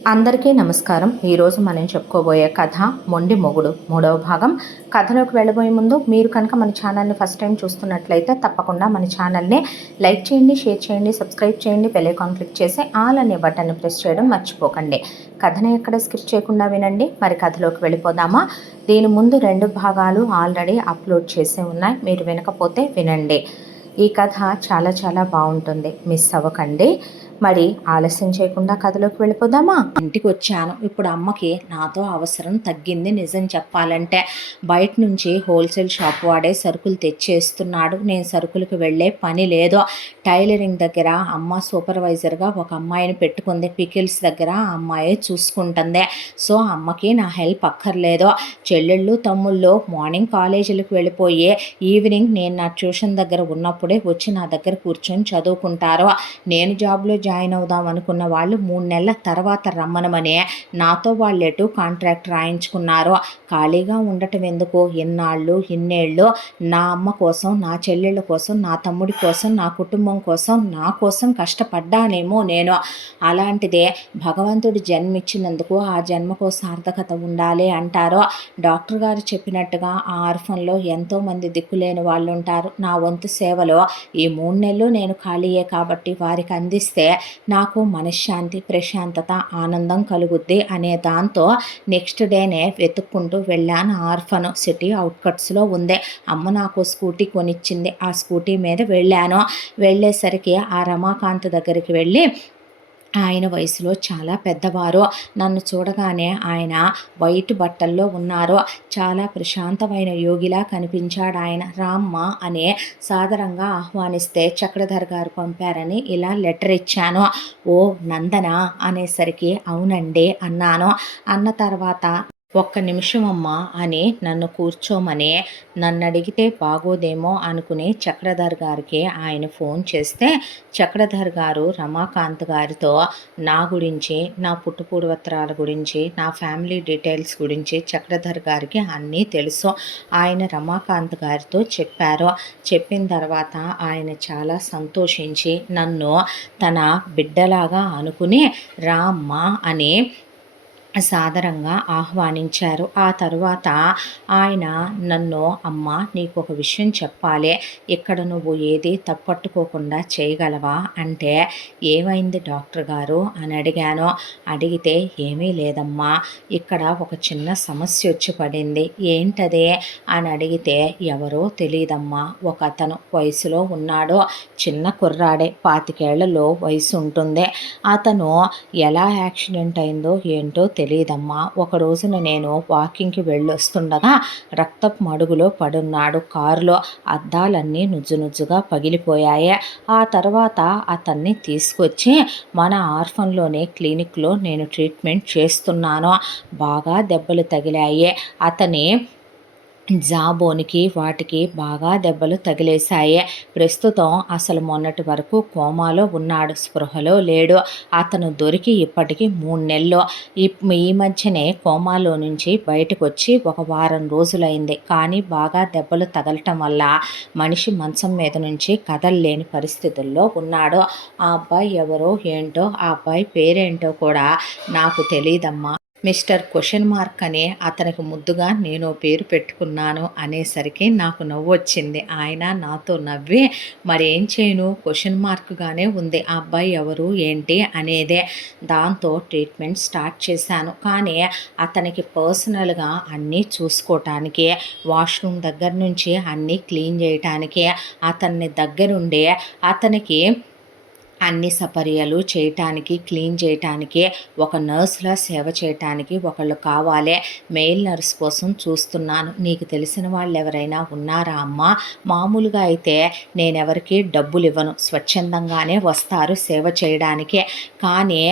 అందరికీ నమస్కారం. ఈరోజు మనం చెప్పుకోబోయే కథ మొండి మొగుడు మూడవ భాగం. కథలోకి వెళ్ళబోయే ముందు మీరు కనుక మన ఛానల్ని ఫస్ట్ టైం చూస్తున్నట్లయితే తప్పకుండా మన ఛానల్ని లైక్ చేయండి, షేర్ చేయండి, సబ్స్క్రైబ్ చేయండి, బెల్ ఐకాన్ క్లిక్ చేసి ఆల్ అనే బటన్ని ప్రెస్ చేయడం మర్చిపోకండి. కథని ఎక్కడ స్కిప్ చేయకుండా వినండి. మరి కథలోకి వెళ్ళిపోదామా? దీని ముందు 2 భాగాలు ఆల్రెడీ అప్లోడ్ చేసి ఉన్నాయి, మీరు వినకపోతే వినండి. ఈ కథ చాలా చాలా బాగుంటుంది, మిస్ అవ్వకండి. మరి ఆలస్యం చేయకుండా కథలోకి వెళ్ళిపోదామా? ఇంటికి వచ్చాను. ఇప్పుడు అమ్మకి నాతో అవసరం తగ్గింది. నిజం చెప్పాలంటే బయట నుంచి హోల్సేల్ షాప్ వాడే సరుకులు తెచ్చేస్తున్నాడు. నేను సరుకులకు వెళ్ళే పని లేదు. టైలరింగ్ దగ్గర అమ్మ సూపర్వైజర్గా ఒక అమ్మాయిని పెట్టుకుంది. పికిల్స్ దగ్గర ఆ అమ్మాయే చూసుకుంటుంది. సో అమ్మకి నా హెల్ప్ అక్కర్లేదు. చెల్లెళ్ళు తమ్ముళ్ళు మార్నింగ్ కాలేజీలకు వెళ్ళిపోయి ఈవినింగ్ నేను నా ట్యూషన్ దగ్గర ఉన్నప్పుడే వచ్చి నా దగ్గర కూర్చొని చదువుకుంటారు. నేను జాబ్లో జాయిన్ అవుదాం అనుకున్న వాళ్ళు 3 నెలల తర్వాత రమ్మనమని నాతో వాళ్ళెటు కాంట్రాక్ట్ రాయించుకున్నారు. ఖాళీగా ఉండటం ఎందుకు? ఇన్నేళ్ళు నా అమ్మ కోసం, నా చెల్లెళ్ళ కోసం, నా తమ్ముడి కోసం, నా కుటుంబం కోసం, నా కోసం కష్టపడ్డానేమో నేను. అలాంటిదే భగవంతుడు జన్మిచ్చినందుకు ఆ జన్మకు సార్థకత ఉండాలి అంటారు. డాక్టర్ గారు చెప్పినట్టుగా ఆ ఆర్ఫన్లో ఎంతోమంది దిక్కులేని వాళ్ళు ఉంటారు. నా వంతు సేవలో ఈ 3 నెలలు నేను ఖాళీయే కాబట్టి వారికి అందిస్తే నాకు మనశ్శాంతి, ప్రశాంతత, ఆనందం కలుగుద్ది అనే దాంతో నెక్స్ట్ డేనే వెతుక్కుంటూ వెళ్ళాను. ఆర్ఫన్ సిటీ అవుట్కట్స్లో ఉంది. అమ్మ నాకు స్కూటీ కొనిచ్చింది. ఆ స్కూటీ మీద వెళ్ళేసరికి ఆ రమాకాంత్ దగ్గరికి వెళ్ళి, ఆయన వయసులో చాలా పెద్దవారు. నన్ను చూడగానే ఆయన వైట్ బట్టల్లో ఉన్నారు. చాలా ప్రశాంతమైన యోగిలా కనిపించాడు ఆయన. రామ్మ అనే సాదరంగా ఆహ్వానిస్తే చక్రధర్ గారు పంపారని ఇలా లెటర్ ఇచ్చాను. ఓ నందన అనేసరికి అవునండి అన్నాను. అన్న తర్వాత ఒక్క నిమిషం అమ్మా అని నన్ను కూర్చోమని నన్ను అడిగితే బాగోదేమో అనుకుని చక్రధర్ గారికి ఆయన ఫోన్ చేస్తే చక్రధర్ గారు రమాకాంత్ గారితో నా గురించి, నా పుట్టుపూర్వత్రాల గురించి, నా ఫ్యామిలీ డీటెయిల్స్ గురించి చక్రధర్ గారికి అన్నీ తెలుసు. ఆయన రమాకాంత్ గారితో చెప్పారు. చెప్పిన తర్వాత ఆయన చాలా సంతోషించి నన్ను తన బిడ్డలాగా అనుకుని రామ్మ అని సాదరంగా ఆహ్వానించారు. ఆ తరువాత ఆయన నన్ను అమ్మ నీకు ఒక విషయం చెప్పాలి, ఇక్కడ నువ్వు ఏది తప్పట్టుకోకుండా చేయగలవా అంటే ఏమైంది డాక్టర్ గారు అని అడిగాను. అడిగితే ఏమీ లేదమ్మా, ఇక్కడ ఒక చిన్న సమస్య వచ్చి పడింది. ఏంటదే అని అడిగితే ఎవరో తెలియదమ్మా, ఒక అతను వయసులో ఉన్నాడు. చిన్న కుర్రాడే, 25 వయసు ఉంటుంది. అతను ఎలా యాక్సిడెంట్ అయిందో ఏంటో తెలియదమ్మా. ఒక రోజున నేను వాకింగ్కి వెళ్ళొస్తుండగా రక్తపు మడుగులో పడున్నాడు. కారులో అద్దాలన్నీ నుజ్జునుజ్జుగా పగిలిపోయాయి. ఆ తర్వాత అతన్ని తీసుకొచ్చి మన ఆర్ఫన్లోనే క్లినిక్లో నేను ట్రీట్మెంట్ చేస్తున్నాను. బాగా దెబ్బలు తగిలాయి. అతని జాబోనికి వాటికి బాగా దెబ్బలు తగిలేశాయి. ప్రస్తుతం అసలు మొన్నటి వరకు కోమాలో ఉన్నాడు, స్పృహలో లేడు. అతను దొరికి ఇప్పటికి 3 నెలలు. ఈ మధ్యనే కోమాలో నుంచి బయటకు వచ్చి ఒక వారం రోజులైంది. కానీ బాగా దెబ్బలు తగలటం వల్ల మనిషి మంచం మీద నుంచి కదలలేని పరిస్థితుల్లో ఉన్నాడు. ఆ అబ్బాయి ఎవరో ఏంటో, ఆ అబ్బాయి పేరేంటో కూడా నాకు తెలియదమ్మా. మిస్టర్ క్వశ్చన్ మార్క్ అని అతనికి ముద్దుగా నేను పేరు పెట్టుకున్నాను అనేసరికి నాకు నవ్వు వచ్చింది. ఆయన నాతో నవ్వి మరేం చేయను, క్వశ్చన్ మార్క్గానే ఉంది, ఆ అబ్బాయి ఎవరు ఏంటి అనేదే. దాంతో ట్రీట్మెంట్ స్టార్ట్ చేశాను. కానీ అతనికి పర్సనల్గా అన్నీ చూసుకోవటానికి, వాష్రూమ్ దగ్గర నుంచి అన్నీ క్లీన్ చేయటానికి, అతన్ని దగ్గరుండే అతనికి అన్ని సపర్యలు చేయటానికి, క్లీన్ చేయటానికి, ఒక నర్సులా సేవ చేయటానికి ఒకళ్ళు కావాలి. మెయిల్ నర్స్ కోసం చూస్తున్నాను. నీకు తెలిసిన వాళ్ళు ఎవరైనా ఉన్నారా అమ్మ? మామూలుగా అయితే నేనెవరికి డబ్బులు ఇవ్వను, స్వచ్ఛందంగానే వస్తారు సేవ చేయడానికి. కానీ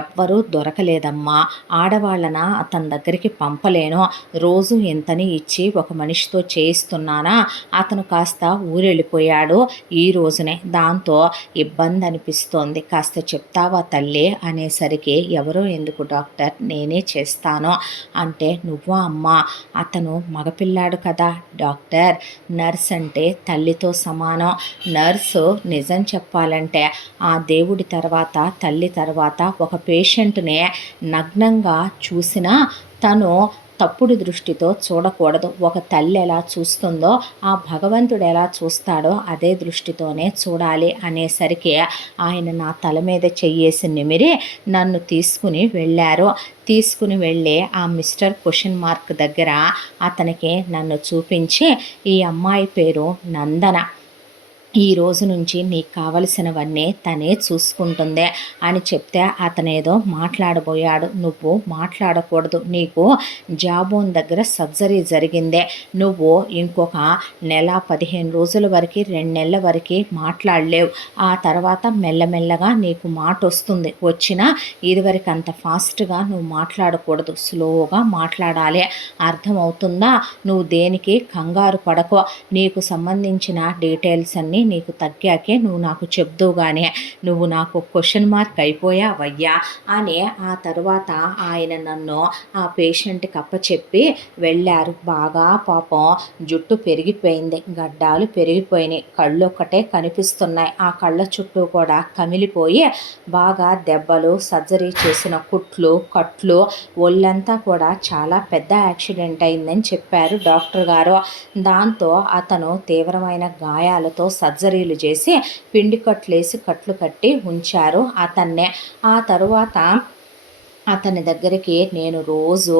ఎవ్వరూ దొరకలేదమ్మా. ఆడవాళ్ళన అతని దగ్గరికి పంపలేను. రోజు ఎంతని ఇచ్చి ఒక మనిషితో చేయిస్తున్నానా, అతను కాస్త ఊరెళ్ళిపోయాడు ఈ రోజునే. దాంతో ఇబ్బంది అనిపిస్తుంది. నడుస్తోంది, కాస్త చెప్తావా తల్లి అనేసరికి, ఎవరో ఎందుకు డాక్టర్, నేనే చేస్తాను అంటే, నువ్వా అమ్మా, అతను మగపిల్లాడు కదా డాక్టర్, నర్స్ అంటే తల్లితో సమానం. నర్సు నిజం చెప్పాలంటే ఆ దేవుడి తర్వాత, తల్లి తర్వాత ఒక పేషెంట్నే నగ్నంగా చూసినా తను తప్పుడు దృష్టితో చూడకూడదు. ఒక తల్లి ఎలా చూస్తుందో ఆ భగవంతుడు ఎలా చూస్తాడో అదే దృష్టితోనే చూడాలి అనేసరికి ఆయన నా తల మీద చెయ్యేసి నిమిరి నన్ను తీసుకుని వెళ్ళారు. తీసుకుని వెళ్ళి ఆ మిస్టర్ క్వశ్చన్ మార్క్ దగ్గర అతనికి నన్ను చూపించి, ఈ అమ్మాయి పేరు నందన, ఈ రోజు నుంచి నీకు కావలసినవన్నీ తనే చూసుకుంటుంది అని చెప్తే అతనేదో మాట్లాడబోయాడు. నువ్వు మాట్లాడకూడదు, నీకు జాబోన్ దగ్గర సర్జరీ జరిగిందే, నువ్వు ఇంకొక నెల 15 రోజుల వరకు 2 నెలల వరకు మాట్లాడలేవు. ఆ తర్వాత మెల్లమెల్లగా నీకు మాట వస్తుంది. వచ్చినా ఇదివరకు అంత ఫాస్ట్గా నువ్వు మాట్లాడకూడదు, స్లోగా మాట్లాడాలి, అర్థమవుతుందా? నువ్వు దేనికి కంగారు పడకో, నీకు సంబంధించిన డీటెయిల్స్ అన్నీ నీకు తగ్గాకే నువ్వు నాకు చెప్దువుగానే, నువ్వు నాకు క్వశ్చన్ మార్క్ అయిపోయావయ్యా అని ఆ తర్వాత ఆయన నన్ను ఆ పేషెంట్కి అప్పచెప్పి వెళ్ళారు. బాగా పాపం జుట్టు పెరిగిపోయింది, గడ్డాలు పెరిగిపోయినాయి, కళ్ళు ఒక్కటే కనిపిస్తున్నాయి. ఆ కళ్ళ చుట్టూ కూడా కమిలిపోయి బాగా దెబ్బలు, సర్జరీ చేసిన కుట్లు, కట్లు, ఒళ్ళంతా కూడా చాలా పెద్ద యాక్సిడెంట్ అయిందని చెప్పారు డాక్టర్ గారు. దాంతో అతను తీవ్రమైన గాయాలతో సర్జరీలు చేసి పిండి కట్లేసి కట్లు కట్టి ఉంచారు అతన్నే. ఆ తరువాత అతని దగ్గరికి నేను రోజు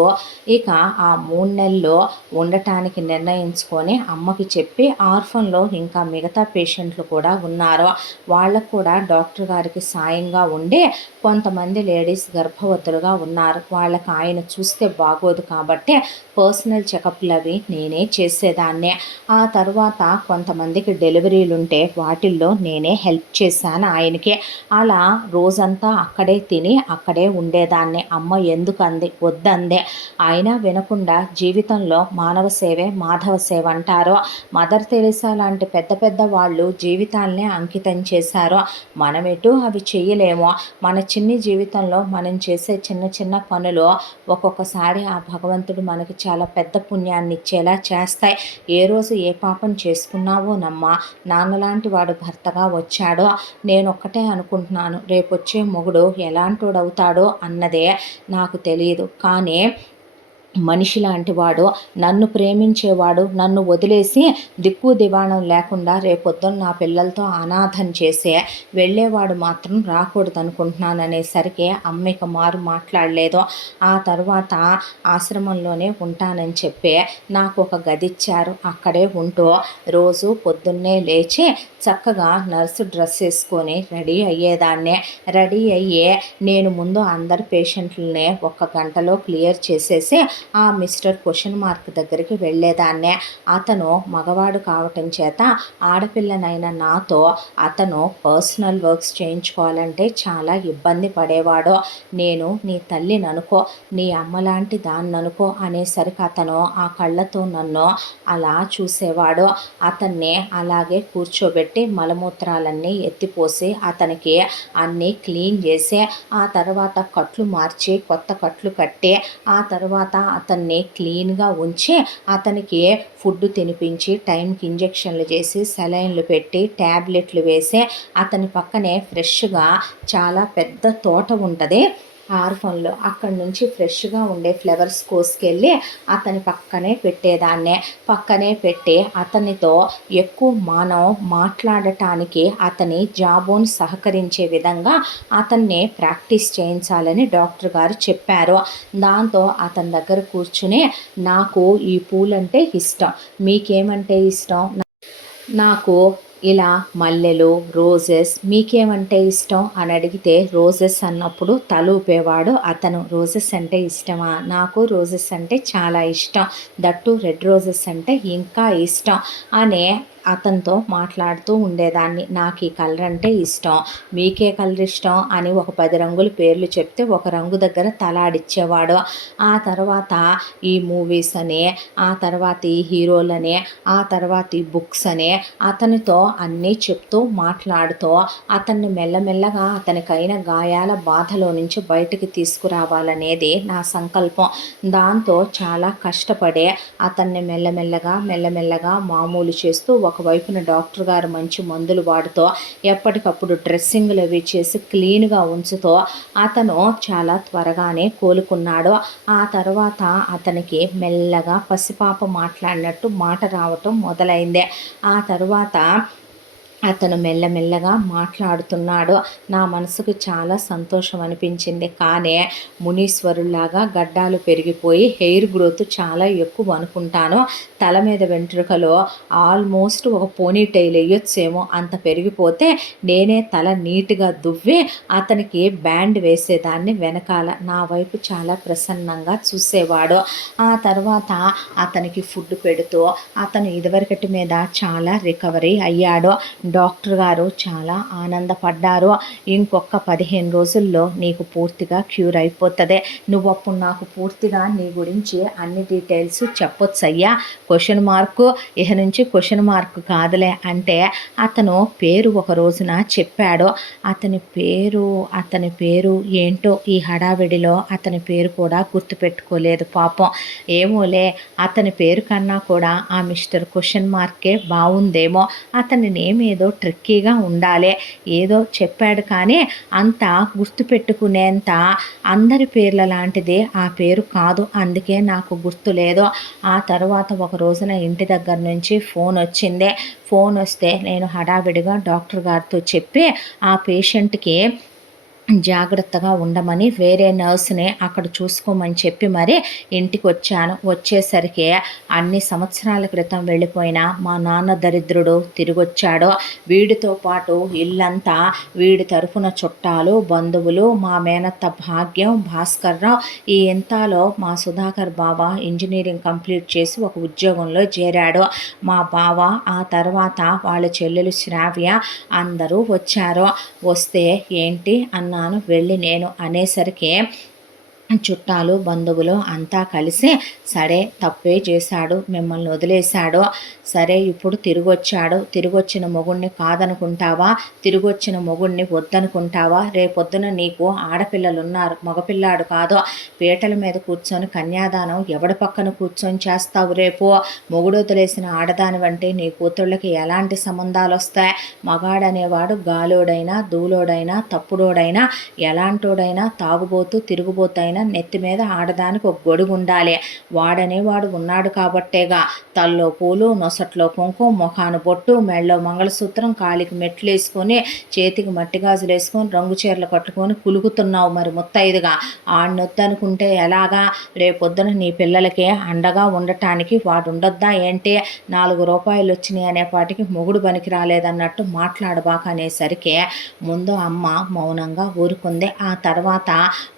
ఇక ఆ 3 నెలలు ఉండటానికి నిర్ణయించుకొని అమ్మకి చెప్పి, ఆర్ఫన్లో ఇంకా మిగతా పేషెంట్లు కూడా ఉన్నారు, వాళ్ళకు కూడా డాక్టర్ గారికి సాయంగా ఉండి, కొంతమంది లేడీస్ గర్భవతులుగా ఉన్నారు, వాళ్ళకి ఆయన చూస్తే బాగోదు కాబట్టి పర్సనల్ చెకప్లు అవి నేనే చేసేదాన్నే. ఆ తర్వాత కొంతమందికి డెలివరీలు ఉంటే వాటిల్లో నేనే హెల్ప్ చేశాను ఆయనకి. అలా రోజంతా అక్కడే తిని అక్కడే ఉండేదాన్ని. అమ్మ ఎందుకు అంది, వద్దందే, అయినా వినకుండా జీవితంలో మానవ సేవే మాధవ సేవ అంటారు. మదర్ తెరిసా లాంటి పెద్ద పెద్ద వాళ్ళు జీవితాలనే అంకితం చేశారు. మనమెటు అవి చేయలేము. మన చిన్ని జీవితంలో మనం చేసే చిన్న చిన్న పనులు ఒక్కొక్కసారి ఆ భగవంతుడు మనకి చాలా పెద్ద పుణ్యాన్ని ఇచ్చేలా చేస్తాయి. ఏ రోజు ఏ పాపం చేసుకున్నావో నమ్మా, నాన్నలాంటి వాడు భర్తగా వచ్చాడో, నేను ఒక్కటే అనుకుంటున్నాను, రేపొచ్చే మొగుడు ఎలాంటోడవుతాడో అన్నదే నాకు తెలియదు. కానీ మనిషి లాంటి వాడు, నన్ను ప్రేమించేవాడు, నన్ను వదిలేసి దిక్కు దివాణం లేకుండా రేపొద్దున నా పిల్లలతో అనాథం చేసే వెళ్ళేవాడు మాత్రం రాకూడదు అనుకుంటున్నాను అనేసరికి అమ్మిక మారు మాట్లాడలేదు. ఆ తర్వాత ఆశ్రమంలోనే ఉంటానని చెప్పి నాకు ఒక గది ఇచ్చారు. అక్కడే ఉంటూ రోజు పొద్దున్నే లేచి చక్కగా నర్సు డ్రెస్ వేసుకొని రెడీ అయ్యేదాన్నే. రెడీ అయ్యే నేను ముందు అందరి పేషెంట్లనే 1 గంటలో క్లియర్ చేసేసి ఆ మిస్టర్ క్వశ్చన్ మార్క్ దగ్గరికి వెళ్ళేదాన్నే. అతను మగవాడు కావటం చేత ఆడపిల్లనైన నాతో అతను పర్సనల్ వర్క్స్ చేయించుకోవాలంటే చాలా ఇబ్బంది పడేవాడు. నేను నీ తల్లిని అనుకో, నీ అమ్మలాంటి దాన్ని అనుకో అనేసరికి అతను ఆ కళ్ళతో నన్ను అలా చూసేవాడు. అతన్ని అలాగే కూర్చోబెట్టి మలమూత్రాలన్నీ ఎత్తిపోసి అతనికి అన్నీ క్లీన్ చేసి ఆ తర్వాత కట్లు మార్చి కొత్త కట్లు కట్టి ఆ తర్వాత అతన్ని క్లీన్గా ఉంచి అతనికి ఫుడ్ తినిపించి టైంకి ఇంజెక్షన్లు చేసి సెలైన్లు పెట్టి ట్యాబ్లెట్లు వేసి అతని పక్కనే ఫ్రెష్గా చాలా పెద్ద తోట ఉంటుంది ఆర్ఫన్లో, అక్కడి నుంచి ఫ్రెష్గా ఉండే ఫ్లవర్స్ కోసుకెళ్ళి అతని పక్కనే పెట్టేదాన్నే. పక్కనే పెట్టి అతనితో ఎక్కువ మనం మాట్లాడటానికి అతని జాబోన్ సహకరించే విధంగా అతన్ని ప్రాక్టీస్ చేయించాలని డాక్టర్ గారు చెప్పారు. దాంతో అతని దగ్గర కూర్చుని, నాకు ఈ పూలంటే ఇష్టం, మీకేమంటే ఇష్టం, నాకు ఇలా మల్లెలు, రోజెస్, మీకేమంటే ఇష్టం అని అడిగితే రోజెస్ అన్నప్పుడు తల ఊపేవాడు అతను. రోజెస్ అంటే ఇష్టమా, నాకు రోజెస్ అంటే చాలా ఇష్టం, దట్టు రెడ్ రోజెస్ అంటే ఇంకా ఇష్టం అనే అతనితో మాట్లాడుతూ ఉండేదాన్ని. నాకు ఈ కలర్ అంటే ఇష్టం, మీకే కలర్ ఇష్టం అని ఒక 10 రంగుల పేర్లు చెప్తే ఒక రంగు దగ్గర తలాడిచ్చేవాడు. ఆ తర్వాత ఈ మూవీస్ అని, ఆ తర్వాత ఈ హీరోలని, ఆ తర్వాత ఈ బుక్స్ అని అతనితో అన్నీ చెప్తూ మాట్లాడుతూ అతన్ని మెల్లమెల్లగా అతనికైన గాయాల బాధలో నుంచి బయటికి తీసుకురావాలనేది నా సంకల్పం. దాంతో చాలా కష్టపడే అతన్ని మెల్లమెల్లగా మామూలు చేస్తూ ఒకవైపున డాక్టర్ గారు మంచి మందులు వాడుతూ ఎప్పటికప్పుడు డ్రెస్సింగ్లు అవి చేసి క్లీన్గా ఉంచుతూ అతను చాలా త్వరగానే కోలుకున్నాడు. ఆ తర్వాత అతనికి మెల్లగా పసిపాప మాట్లాడినట్టు మాట రావటం మొదలైంది. ఆ తర్వాత అతను మెల్లమెల్లగా మాట్లాడుతున్నాడు. నా మనసుకు చాలా సంతోషం అనిపించింది. కానీ మునీశ్వరులాగా గడ్డాలు పెరిగిపోయి హెయిర్ గ్రోత్ చాలా ఎక్కువ అనుకుంటాను. తల మీద వెంట్రుకలు ఆల్మోస్ట్ ఒక పోనీ టైల్ వేయొచ్చేమో అంత పెరిగిపోతే నేనే తల నీట్గా దువ్వి అతనికి బ్యాండ్ వేసేదాన్ని వెనకాల. నా వైపు చాలా ప్రసన్నంగా చూసేవాడు. ఆ తర్వాత అతనికి ఫుడ్ పెడుతూ అతను ఇదివరకటి మీద చాలా రికవరీ అయ్యాడు. డాక్టర్ గారు చాలా ఆనందపడ్డారు. ఇంకొక 15 రోజుల్లో నీకు పూర్తిగా క్యూర్ అయిపోతుంది, నువ్వు అప్పుడు నాకు పూర్తిగా నీ గురించి అన్ని డీటెయిల్స్ చెప్పొచ్చయ్యా, క్వశ్చన్ మార్కు ఇక నుంచి క్వశ్చన్ మార్క్ కాదులే అంటే అతను పేరు ఒక రోజున చెప్పాడు. అతని పేరు ఏంటో ఈ హడావిడిలో అతని పేరు కూడా గుర్తుపెట్టుకోలేదు పాపం. ఏమోలే, అతని పేరు కన్నా కూడా ఆ మిస్టర్ క్వశ్చన్ మార్కే బాగుందేమో, అతని నేమ్ ఏదో ట్రిక్కీగా ఉండాలి. ఏదో చెప్పాడు కానీ అంత గుర్తుపెట్టుకునేంత అందరి పేర్ల లాంటిది ఆ పేరు కాదు, అందుకే నాకు గుర్తులేదు. ఆ తర్వాత ఒక రోజున ఇంటి దగ్గర నుంచి ఫోన్ వచ్చింది. ఫోన్ వస్తే నేను హడావిడిగా డాక్టర్ గారితో చెప్పి ఆ పేషెంట్కి జాగ్రత్తగా ఉండమని వేరే నర్స్ని అక్కడ చూసుకోమని చెప్పి మరి ఇంటికి వచ్చాను. వచ్చేసరికి అన్ని సంవత్సరాల క్రితం వెళ్ళిపోయిన మా నాన్న దరిద్రుడు తిరిగొచ్చాడు. వీడితో పాటు ఇల్లంతా వీడి తరఫున చుట్టాలు బంధువులు, మా మేనత్త భాగ్యం, భాస్కర్రావు, ఈ ఇంతాలో మా సుధాకర్ బావ ఇంజనీరింగ్ కంప్లీట్ చేసి ఒక ఉద్యోగంలో చేరాడు. మా బావ, ఆ తర్వాత వాళ్ళ చెల్లెలు శ్రావ్య అందరూ వచ్చారు. వస్తే ఏంటి అన్నాను. వెళ్ళి నేను అనేసరికి చుట్టాలు బంధువులు అంతా కలిసి సరే తప్పే చేశాడు, మిమ్మల్ని వదిలేశాడు, సరే ఇప్పుడు తిరిగొచ్చిన మొగుడిని కాదనుకుంటావా, తిరిగొచ్చిన మొగుడిని వద్దనుకుంటావా, రేపొద్దున నీకు ఆడపిల్లలు ఉన్నారు, మగపిల్లాడు కాదు, పీటల మీద కూర్చొని కన్యాదానం ఎవడి పక్కన కూర్చొని చేస్తావు, రేపు మొగుడు వదిలేసిన ఆడదాని వంటి నీ కూతుళ్ళకి ఎలాంటి సంబంధాలు వస్తాయి, మగాడనేవాడు గాలోడైనా దూలోడైనా తప్పుడోడైనా ఎలాంటోడైనా తాగుబోతూ తిరుగుబోతైనా నెత్తి మీద ఆడదానికి ఒక గొడుగు ఉండాలి, వాడనేవాడు ఉన్నాడు కాబట్టేగా తల్లో పూలు, నొసట్లో కుంకుమ, ముఖాన బొట్టు, మెళ్ళలో మంగళసూత్రం, కాలికి మెట్లు వేసుకొని చేతికి మట్టి గాజులు వేసుకొని రంగు చీరలు కట్టుకొని కులుగుతున్నావు మరి ముత్తైదుగా. ఆడినొద్దనుకుంటే ఎలాగా, రేపొద్దున నీ పిల్లలకి అండగా ఉండటానికి వాడు ఉండొద్దా ఏంటి, 4 రూపాయలు వచ్చినాయి అనేపాటికి మొగుడు పనికి రాలేదన్నట్టు మాట్లాడబాక అనేసరికి ముందు అమ్మ మౌనంగా ఊరుకుంది. ఆ తర్వాత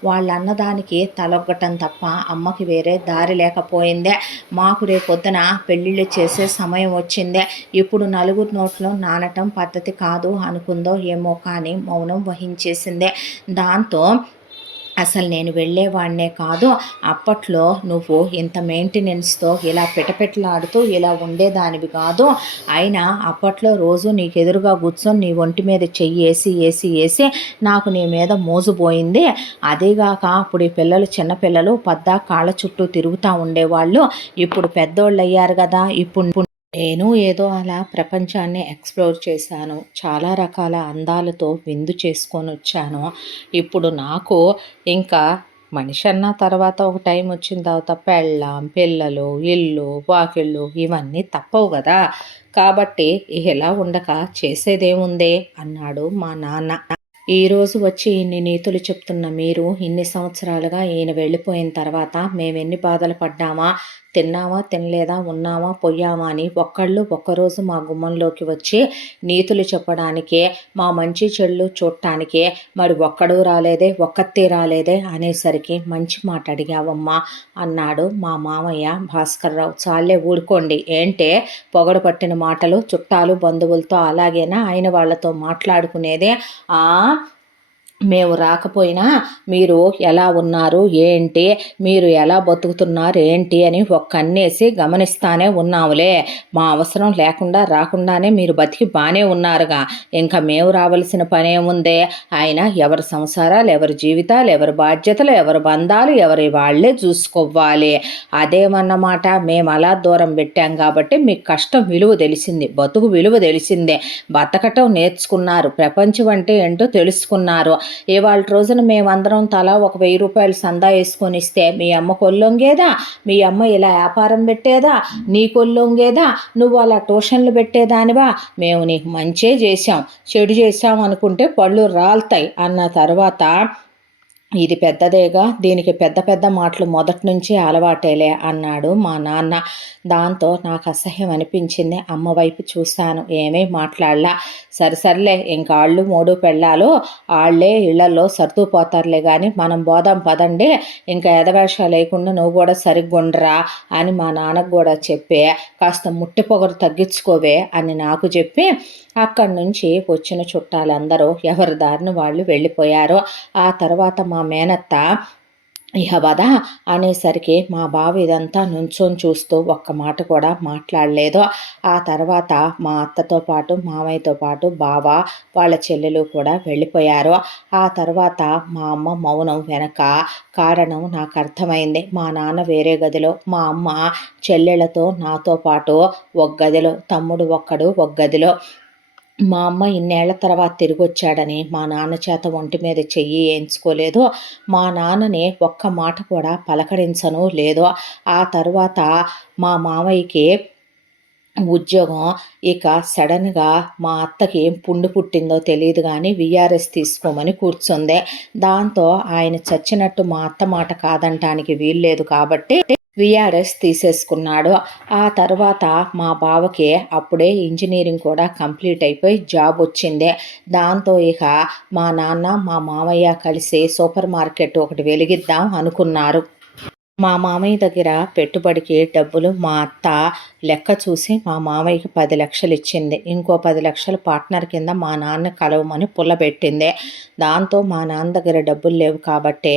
వాళ్ళన్నదానికి తలొగ్గటం తప్ప అమ్మకి వేరే దారి లేకపోయిందే. మాకు రేపొద్దున పెళ్ళిళ్ళు చేసే సమయం వచ్చిందే. ఇప్పుడు నలుగురు నోట్లో నానటం పద్ధతి కాదు అనుకుందో ఏమో కానీ మౌనం వహించేసిందే. దాంతో అసలు నేను వెళ్ళేవాడినే కాదు, అప్పట్లో నువ్వు ఇంత మెయింటెనెన్స్తో ఇలా పిటపిటలాడుతూ ఇలా ఉండేదానివి కాదు, అయినా అప్పట్లో రోజు నీకు ఎదురుగా కూర్చొని నీ ఒంటి మీద చెయ్యి వేసి నాకు నీ మీద మోజుపోయింది. అదేగాక అప్పుడు ఈ పిల్లలు చిన్నపిల్లలు పద్దా కాళ్ళ చుట్టూ తిరుగుతూ ఉండేవాళ్ళు, ఇప్పుడు పెద్దోళ్ళు అయ్యారు కదా, ఇప్పుడు నేను ఏదో అలా ప్రపంచాన్ని ఎక్స్ప్లోర్ చేశాను, చాలా రకాల అందాలతో విందు చేసుకొని వచ్చాను. ఇప్పుడు నాకు ఇంకా మనిషి అన్న తర్వాత ఒక టైం వచ్చిన తర్వాత పెళ్ళాం, పిల్లలు, ఇల్లు, వాకిళ్ళు ఇవన్నీ తప్పవు కదా, కాబట్టి ఇలా ఉండక చేసేదేముందే అన్నాడు మా నాన్న. ఈరోజు వచ్చి ఇన్ని నీతులు చెప్తున్న మీరు ఇన్ని సంవత్సరాలుగా ఈయన వెళ్ళిపోయిన తర్వాత మేమెన్ని బాధలు పడ్డామా, తిన్నామా తినలేదా, ఉన్నామా పోయామా అని ఒక్కరోజు మా గుమ్మంలోకి వచ్చి నీతులు చెప్పడానికే, మా మంచి చెడులు చూడటానికే మరి ఒక్కడూ రాలేదే, ఒక్కతే రాలేదే అనేసరికి మంచి మాట అడిగావమ్మా అన్నాడు మా మామయ్య భాస్కర్రావు. చాలే ఊరుకోండి, ఏంటే పొగడు పట్టిన మాటలు, చుట్టాలు బంధువులతో అలాగేనా ఆయన వాళ్ళతో మాట్లాడుకునేదే? మేము రాకపోయినా మీరు ఎలా ఉన్నారు ఏంటి, మీరు ఎలా బతుకుతున్నారు ఏంటి అని ఒక్కన్నేసి గమనిస్తానే ఉన్నాములే. మా అవసరం లేకుండా రాకుండానే మీరు బతికి బాగానే ఉన్నారుగా, ఇంకా మేము రావాల్సిన పనేముందే? ఆయన ఎవరి సంసారాలు, ఎవరి జీవితాలు, ఎవరి బాధ్యతలు, ఎవరి బంధాలు ఎవరి వాళ్ళే చూసుకోవాలి. అదేమన్నమాట, మేము అలా దూరం పెట్టాం కాబట్టి మీకు కష్టం విలువ తెలిసింది, బతుకు విలువ తెలిసిందే, బతకటం నేర్చుకున్నారు, ప్రపంచం అంటే ఏంటో తెలుసుకున్నారు. ఇవాళ రోజున మేమందరం తలా ఒక 1000 రూపాయలు సందా వేసుకొని ఇస్తే మీ అమ్మ కొల్లొంగేదా, మీ అమ్మ ఇలా వ్యాపారం పెట్టేదా, నీ కొల్లొంగేదా, నువ్వు అలా ట్యూషన్లు పెట్టేదానివా? మేము నీకు మంచే చేశాం, చెడు చేశాం అనుకుంటే పళ్ళు రాలుతాయి అన్న తర్వాత ఇది పెద్దదేగా, దీనికి పెద్ద పెద్ద మాటలు మొదటి నుంచి అలవాటేలే అన్నాడు మా నాన్న. దాంతో నాకు అసహ్యం అనిపించింది. అమ్మ వైపు చూశాను, ఏమీ మాట్లాడలా. సరిసర్లే, ఇంకా ఆళ్ళు 3 పెళ్ళాలు వాళ్ళే ఇళ్లలో సర్దుకుపోతారులే కానీ మనం పోదాం పదండి, ఇంకా ఎదవేషాలు లేకుండా నువ్వు కూడా సరిగ్గుండరా అని మా నాన్నకు కూడా చెప్పి, కాస్త ముట్టి పొగరు తగ్గించుకోవే అని నాకు చెప్పి అక్కడి నుంచి వచ్చిన చుట్టాలందరూ ఎవరి దారిని వాళ్ళు వెళ్ళిపోయారు. ఆ తర్వాత మా మేనత్త ఇహ వద అనేసరికి మా బావ ఇదంతా నుంచొని చూస్తూ ఒక్క మాట కూడా మాట్లాడలేదు. ఆ తర్వాత మా అత్తతో పాటు మామయ్యతో పాటు బావ వాళ్ళ చెల్లెలు కూడా వెళ్ళిపోయారు. ఆ తర్వాత మా అమ్మ మౌనం వెనక కారణం నాకు అర్థమైంది. మా నాన్న వేరే గదిలో, మా అమ్మ చెల్లెళ్ళతో నాతో పాటు ఒక గదిలో, తమ్ముడు ఒక్కడు ఒక గదిలో. మా అమ్మ ఇన్నేళ్ల తర్వాత తిరిగి వచ్చాడని మా నాన్న చేత ఒంటి మీద చెయ్యి వేయించుకోలేదు. మా నాన్నని ఒక్క మాట కూడా పలకరించను లేదు. ఆ తర్వాత మా మామయ్యకి ఉద్యోగం ఇక సడన్గా మా అత్తకి ఏం పుండు పుట్టిందో తెలియదు కానీ విఆర్ఎస్ తీసుకోమని కూర్చుంది. దాంతో ఆయన చచ్చినట్టు మా అత్త మాట కాదంటానికి వీల్లేదు కాబట్టి విఆర్ఎస్ తీసేసుకున్నాడు. ఆ తర్వాత మా బావకి అప్పుడే ఇంజనీరింగ్ కూడా కంప్లీట్ అయిపోయి జాబ్ వచ్చింది. దాంతో ఇక మా నాన్న మా మామయ్య కలిసి సూపర్ మార్కెట్ ఒకటి వెలిగిద్దాం అనుకున్నారు. మా మామయ్య దగ్గర పెట్టుబడికి డబ్బులు మా అత్త లెక్క చూసి మా మామయ్యకి 10 లక్షలు ఇచ్చింది. ఇంకో 10 లక్షలు పార్ట్నర్ కింద మా నాన్న కలవమని పుల్లబెట్టింది. దాంతో మా నాన్న దగ్గర డబ్బులు లేవు కాబట్టి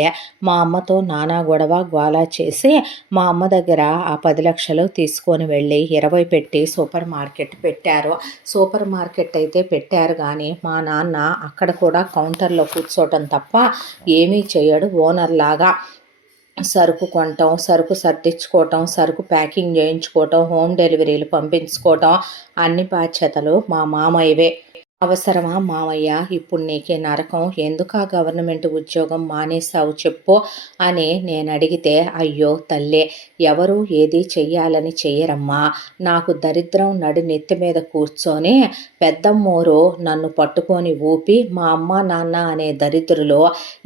మా అమ్మతో నానా గొడవ గోలా చేసి మా అమ్మ దగ్గర ఆ 10 లక్షలు తీసుకొని వెళ్ళి 20 పెట్టి సూపర్ మార్కెట్ పెట్టారు. సూపర్ మార్కెట్ అయితే పెట్టారు కానీ మా నాన్న అక్కడ కూడా కౌంటర్లో కూర్చోవటం తప్ప ఏమీ చేయడు. ఓనర్ లాగా సరుకు కొనటం, సరుకు సర్దించుకోవటం, సరుకు ప్యాకింగ్ చేయించుకోవటం, హోమ్ డెలివరీలు పంపించుకోవటం అన్ని బాధ్యతలు మా మామయ్యవే. అవసరమా మామయ్య, ఇప్పుడు నీకే నరకం, ఎందుకు ఆ గవర్నమెంట్ ఉద్యోగం మానేసావు చెప్పు అని నేను అడిగితే, అయ్యో తల్లే, ఎవరు ఏది చెయ్యాలని చెయ్యరమ్మా, నాకు దరిద్రం నడి నెత్తి మీద కూర్చొని పెద్దమ్మోరు నన్ను పట్టుకొని ఊపి మా అమ్మ నాన్న అనే దరిద్రులు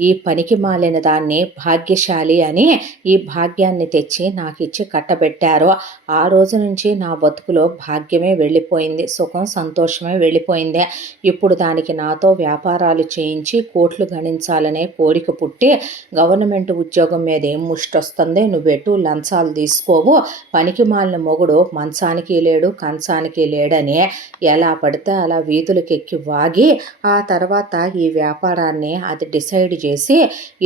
ఈ పనికి మాలిన దాన్ని భాగ్యశాలి అని ఈ భాగ్యాన్ని తెచ్చి నాకు ఇచ్చి కట్టబెట్టారు. ఆ రోజు నుంచి నా బతుకులో భాగ్యమే వెళ్ళిపోయింది, సుఖం సంతోషమే వెళ్ళిపోయింది. ఇప్పుడు దానికి నాతో వ్యాపారాలు చేయించి కోట్లు గణించాలనే కోరిక పుట్టి గవర్నమెంట్ ఉద్యోగం మీద ఏం ముష్టొస్తుంది, నువ్వెటు లంచాలు తీసుకోవు, పనికి మాలిన మొగుడు మంచానికి లేడు కంచానికి లేడని ఎలా పడితే అలా వీధులకెక్కి వాగి ఆ తర్వాత ఈ వ్యాపారాన్ని అది డిసైడ్ చేసి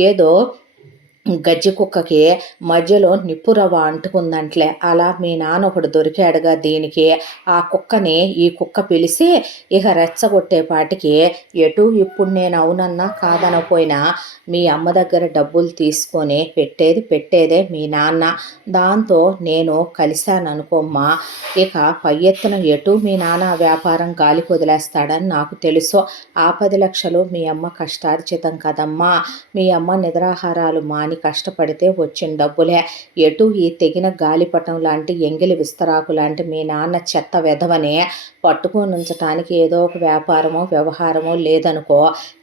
ఏదో గజ్జి కుక్కకి మధ్యలో నిప్పు రవ్వ అంటుకుందంట్లే, అలా మీ నాన్న ఒకడు దొరికాడుగా దీనికి, ఆ కుక్కని ఈ కుక్క పిలిచి ఇక రెచ్చగొట్టేపాటికి ఎటు ఇప్పుడు నేను అవునన్నా కాదనపోయినా మీ అమ్మ దగ్గర డబ్బులు తీసుకొని పెట్టేదే మీ నాన్న. దాంతో నేను కలిశాననుకోమ్మా, ఇక పై ఎత్తున ఎటు మీ నాన్న వ్యాపారం గాలికి వదిలేస్తాడని నాకు తెలుసు. ఆ 10 లక్షలు మీ అమ్మ కష్టార్జితం కదమ్మా, మీ అమ్మ నిద్రాహారాలు మాని అని కష్టపడితే వచ్చిన డబ్బులే. ఎటు ఈ తెగిన గాలిపటం లాంటి ఎంగిలి విస్తరాకు లాంటి మీ నాన్న చెత్త వెధవని పట్టుకొని ఉంచటానికి ఏదో ఒక వ్యాపారమో వ్యవహారమో లేదనుకో,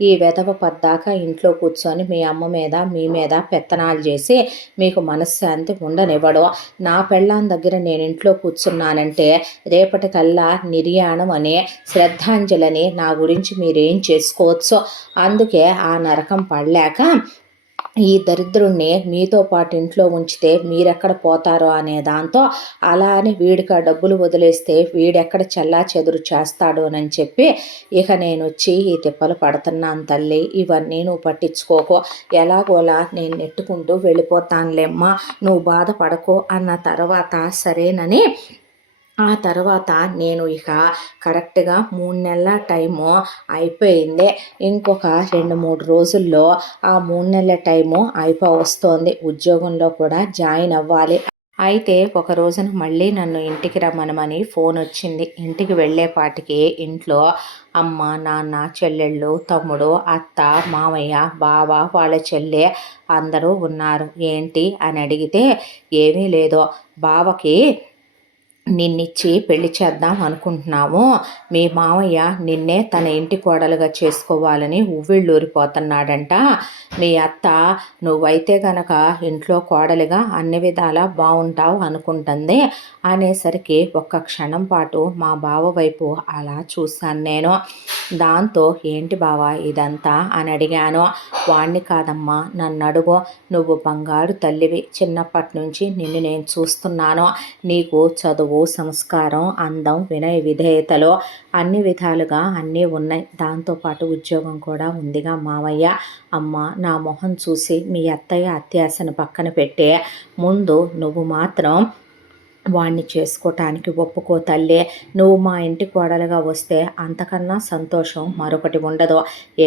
ఈ వెధవ పద్దాకా ఇంట్లో కూర్చొని మీ అమ్మ మీద మీ మీద పెత్తనాలు చేసి మీకు మనశ్శాంతి ఉండనివ్వడు. నా పెళ్ళాం దగ్గర నేను ఇంట్లో కూర్చున్నానంటే రేపటికల్లా నిర్యాణం అని శ్రద్ధాంజలిని నా గురించి మీరేం చేసుకోవచ్చు. అందుకే ఆ నరకం పడలేక ఈ దరిద్రుణ్ణి మీతో పాటు ఇంట్లో ఉంచితే మీరెక్కడ పోతారో అనే దాంతో అలా అని వీడికి ఆ డబ్బులు వదిలేస్తే వీడెక్కడ చల్లా చెదురు చేస్తాడు అని చెప్పి ఇక నేను వచ్చి ఈ తిప్పలు పడుతున్నాను తల్లి, ఇవన్నీ నువ్వు పట్టించుకోకు, ఎలాగోలా నేను నెట్టుకుంటూ వెళ్ళిపోతానులేమ్మా, నువ్వు బాధపడకు అన్న తర్వాత సరేనని ఆ తర్వాత నేను ఇక కరెక్ట్గా 3 నెలల టైము అయిపోయింది. ఇంకొక 2-3 రోజుల్లో ఆ 3 నెలల టైము వస్తోంది. ఉద్యోగంలో కూడా జాయిన్ అవ్వాలి. అయితే ఒక రోజున మళ్ళీ నన్ను ఇంటికి రమ్మనమని ఫోన్ వచ్చింది. ఇంటికి వెళ్ళేపాటికి ఇంట్లో అమ్మ, నాన్న, చెల్లెళ్ళు, తమ్ముడు, అత్త, మామయ్య, బావ, వాళ్ళ చెల్లె అందరూ ఉన్నారు. ఏంటి అని అడిగితే ఏమీ లేదు, బావకి నిన్నిచ్చి పెళ్లి చేద్దాం అనుకుంటున్నాము, మీ మామయ్య నిన్నే తన ఇంటి కోడలుగా చేసుకోవాలని ఉవ్విళ్ళూరిపోతున్నాడంట, మీ అత్త నువ్వైతే గనక ఇంట్లో కోడలిగా అన్ని విధాలా బాగుంటావు అనుకుంటుంది అనేసరికి ఒక్క క్షణం పాటు మా బావ వైపు అలా చూశాను నేను. దాంతో ఏంటి బావా ఇదంతా అని అడిగాను. వాణ్ణి కాదమ్మా, నన్ను అడుగు, నువ్వు బంగారు తల్లివి, చిన్నప్పటి నుంచి నిన్ను నేను చూస్తున్నాను, నీకు చదువు, సంస్కారం, అందం, వినయ విధేయతలు అన్ని విధాలుగా అన్నీ ఉన్నాయి, దాంతోపాటు ఉద్యోగం కూడా ఉందిగా మావయ్య. అమ్మ, నా మొహం చూసి మీ అత్తయ్య అత్యాశను పక్కన పెట్టే ముందు నువ్వు మాత్రం వాణ్ణి చేసుకోవటానికి ఒప్పుకో తల్లే, నువ్వు మా ఇంటి కోడలుగా వస్తే అంతకన్నా సంతోషం మరొకటి ఉండదు.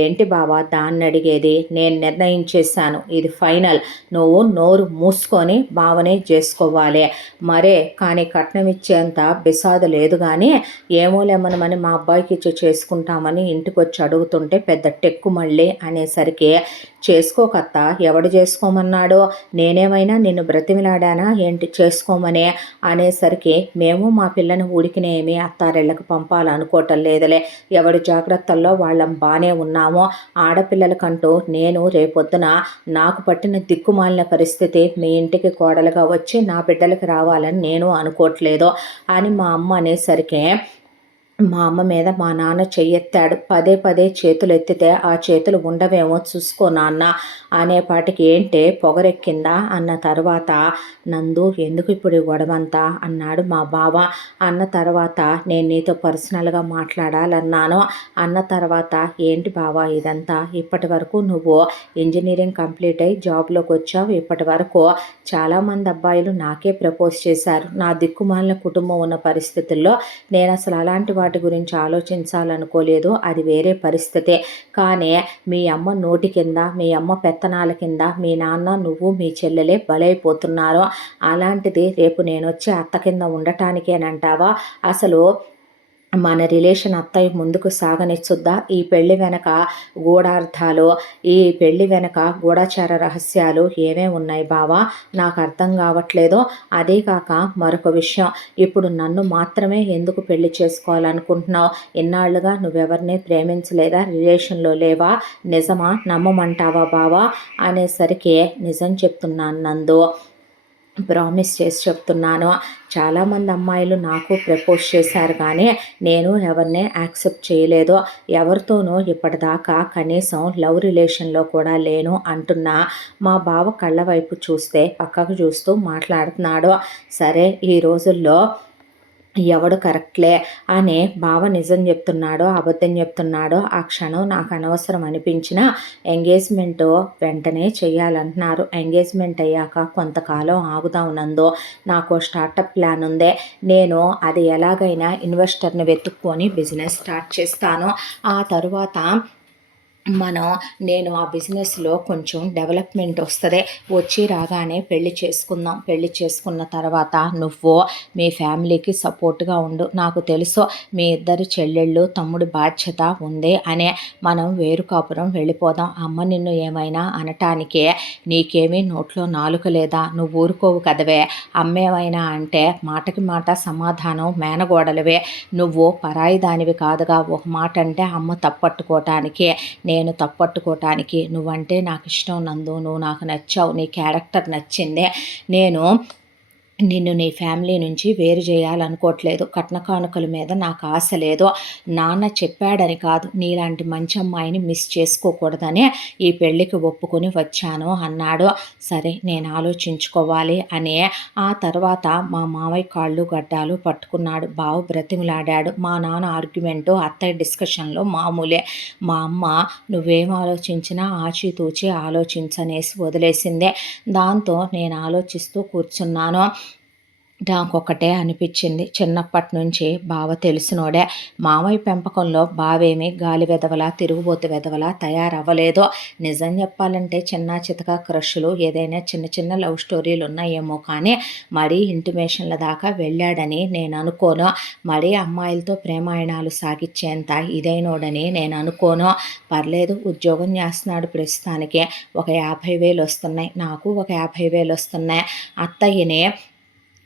ఏంటి బావా దాన్ని అడిగేది, నేను నిర్ణయించేశాను, ఇది ఫైనల్, నువ్వు నోరు మూసుకొని బావనే చేసుకోవాలి, మరే కానీ కట్నం ఇచ్చేంత బిసాదు లేదు, కానీ ఏమోలేమనమని మా అబ్బాయికి ఇచ్చి చేసుకుంటామని ఇంటికి వచ్చి అడుగుతుంటే పెద్ద టెక్కు మళ్ళీ అనేసరికి చేసుకోకత్త, ఎవడు చేసుకోమన్నాడు, నేనేమైనా నిన్ను బ్రతిమిలాడానా ఏంటి చేసుకోమనే అనేసరికి మేము మా పిల్లని ఊడికినేమి అత్తారిళ్ళకి పంపాలనుకోవటం లేదులే, ఎవరి జాగ్రత్తల్లో వాళ్ళం బాగానే ఉన్నామో, ఆడపిల్లలకంటూ నేను రేపొద్దున నాకు పట్టిన దిక్కుమాలిన పరిస్థితి మీ ఇంటికి కోడలుగా వచ్చి నా బిడ్డలకి రావాలని నేను అనుకోవట్లేదు అని మా అమ్మ అనేసరికి మా అమ్మ మీద మా నాన్న చెయ్యెత్తాడు. పదే పదే చేతులు ఎత్తితే ఆ చేతులు ఉండవేమో చూసుకో నాన్న అనేపాటికి ఏంటే పొగరెక్కిందా అన్న తర్వాత, నందు ఎందుకు ఇప్పుడు గొడవంతా అన్నాడు మా బావ. అన్న తర్వాత నేను నీతో పర్సనల్గా మాట్లాడాలన్నాను. అన్న తర్వాత ఏంటి బావ ఇదంతా, ఇప్పటి వరకు నువ్వు ఇంజనీరింగ్ కంప్లీట్ అయ్యి జాబ్లోకి వచ్చావు, ఇప్పటి వరకు చాలామంది అబ్బాయిలు నాకే ప్రపోజ్ చేశారు, నా దిక్కుమాలిన కుటుంబం ఉన్న పరిస్థితుల్లో నేను అసలు అలాంటి వాటి గురించి ఆలోచించాలనుకోలేదు, అది వేరే పరిస్థితే, కానీ మీ అమ్మ నోటి కింద, మీ అమ్మ పెత్తనాల కింద మీ నాన్న, నువ్వు, మీ చెల్లెలే బలైపోతున్నారు, అలాంటిది రేపు నేను వచ్చి అత్త కింద ఉండటానికేనంటావా, అసలు మన రిలేషన్ అత్తయ్య ముందుకు సాగనిచ్చుద్దా, ఈ పెళ్లి వెనక గూఢార్థాలు, ఈ పెళ్లి వెనక గూఢచార రహస్యాలు ఏమేమి ఉన్నాయి బావా, నాకు అర్థం కావట్లేదు. అదే కాక మరొక విషయం, ఇప్పుడు నన్ను మాత్రమే ఎందుకు పెళ్లి చేసుకోవాలనుకుంటున్నావు, ఇన్నాళ్లుగా నువ్వెవరిని ప్రేమించలేదా, రిలేషన్లో లేవా, నిజమా, నమ్మమంటావా బావా అనేసరికి నిజం చెప్తున్నాను నందు, ప్రామిస్ చేసి చెప్తున్నాను, చాలామంది అమ్మాయిలు నాకు ప్రపోజ్ చేశారు, కానీ నేను ఎవరిని యాక్సెప్ట్ చేయలేదు, ఎవరితోనూ ఇప్పటిదాకా కనీసం లవ్ రిలేషన్లో కూడా లేను అంటున్నా మా బావ కళ్ళ వైపు చూస్తే పక్కకు చూస్తూ మాట్లాడుతున్నాడు. సరే ఈ రోజుల్లో ఎవడు కరెక్ట్లే అని బావ నిజం చెప్తున్నాడో అబద్ధం చెప్తున్నాడో ఆ క్షణం నాకు అనవసరం అనిపించిన ఎంగేజ్మెంట్ వెంటనే చేయాలంటున్నారు. ఎంగేజ్మెంట్ అయ్యాక కొంతకాలం ఆగుదాం నందో, నాకు స్టార్టప్ ప్లాన్ ఉందే, నేను అది ఎలాగైనా ఇన్వెస్టర్ని వెతుక్కొని బిజినెస్ స్టార్ట్ చేస్తాను, ఆ తరువాత నేను ఆ బిజినెస్‌లో కొంచెం డెవలప్‌మెంట్ వస్తది. వచ్చి రాగానే పెళ్లి చేసుకుందాం. పెళ్లి చేసుకున్న తర్వాత నువ్వు మీ ఫ్యామిలీకి సపోర్ట్‌గా ఉండు. నాకు తెలుసు మీ ఇద్దరు చెల్లెళ్ళు, తమ్ముడి బాధ్యత ఉంది అనే మనం వేరు కాపురం వెళ్ళిపోదాం. అమ్మ నిన్ను ఏమైనా అనటానికే నీకేమీ నోట్లో నాలుక లేదా? నువ్వు ఊరుకోవు కదవే! అమ్మేమైనా అంటే మాటకి మాట సమాధానం మేనగోడలివే. నువ్వు పరాయి దానివి కాదుగా. ఒక మాట అంటే అమ్మ తప్పట్టుకోటానికి నేను తప్పట్టుకోవటానికి. నువ్వంటే నాకు ఇష్టం నందు, నువ్వు నాకు నచ్చావు, నీ క్యారెక్టర్ నచ్చిందే. నేను నిన్ను నీ ఫ్యామిలీ నుంచి వేరు చేయాలనుకోవట్లేదు. కట్న కానుకల మీద నాకు ఆశ లేదు. నాన్న చెప్పాడని కాదు, నీలాంటి మంచి అమ్మాయిని మిస్ చేసుకోకూడదనే ఈ పెళ్ళికి ఒప్పుకొని వచ్చాను అన్నాడు. సరే నేను ఆలోచించుకోవాలి అని ఆ తర్వాత మా మావయ్య కాళ్ళు గడ్డాలు పట్టుకున్నాడు. బావ బ్రతిమలాడాడు. మా నాన్న ఆర్గ్యుమెంటు, అత్తయ్య డిస్కషన్లో మామూలే. మా అమ్మ నువ్వేం ఆలోచించినా ఆచితూచి ఆలోచించనేసి వదిలేసిందే. దాంతో నేను ఆలోచిస్తూ కూర్చున్నాను. నాకొక్కటే అనిపించింది. చిన్నప్పటి నుంచి బావ తెలిసినోడే. మామయ్య పెంపకంలో బావేమి గాలి వెధవలా, తిరుగుబోతు వెధవలా తయారవ్వలేదు. నిజం చెప్పాలంటే చిన్నా చితక క్రష్లు, ఏదైనా చిన్న చిన్న లవ్ స్టోరీలు ఉన్నాయేమో కానీ మరీ ఇంటిమేషన్ల దాకా వెళ్ళాడని నేను అనుకోను. మరీ అమ్మాయిలతో ప్రేమాయణాలు సాగిచ్చేంత ఇదైనోడని నేను అనుకోను. పర్లేదు, ఉద్యోగం చేస్తున్నాడు ప్రస్తుతానికి. ఒక 50,000 వస్తున్నాయి. నాకు ఒక 50,000 వస్తున్నాయి. అత్తయ్యని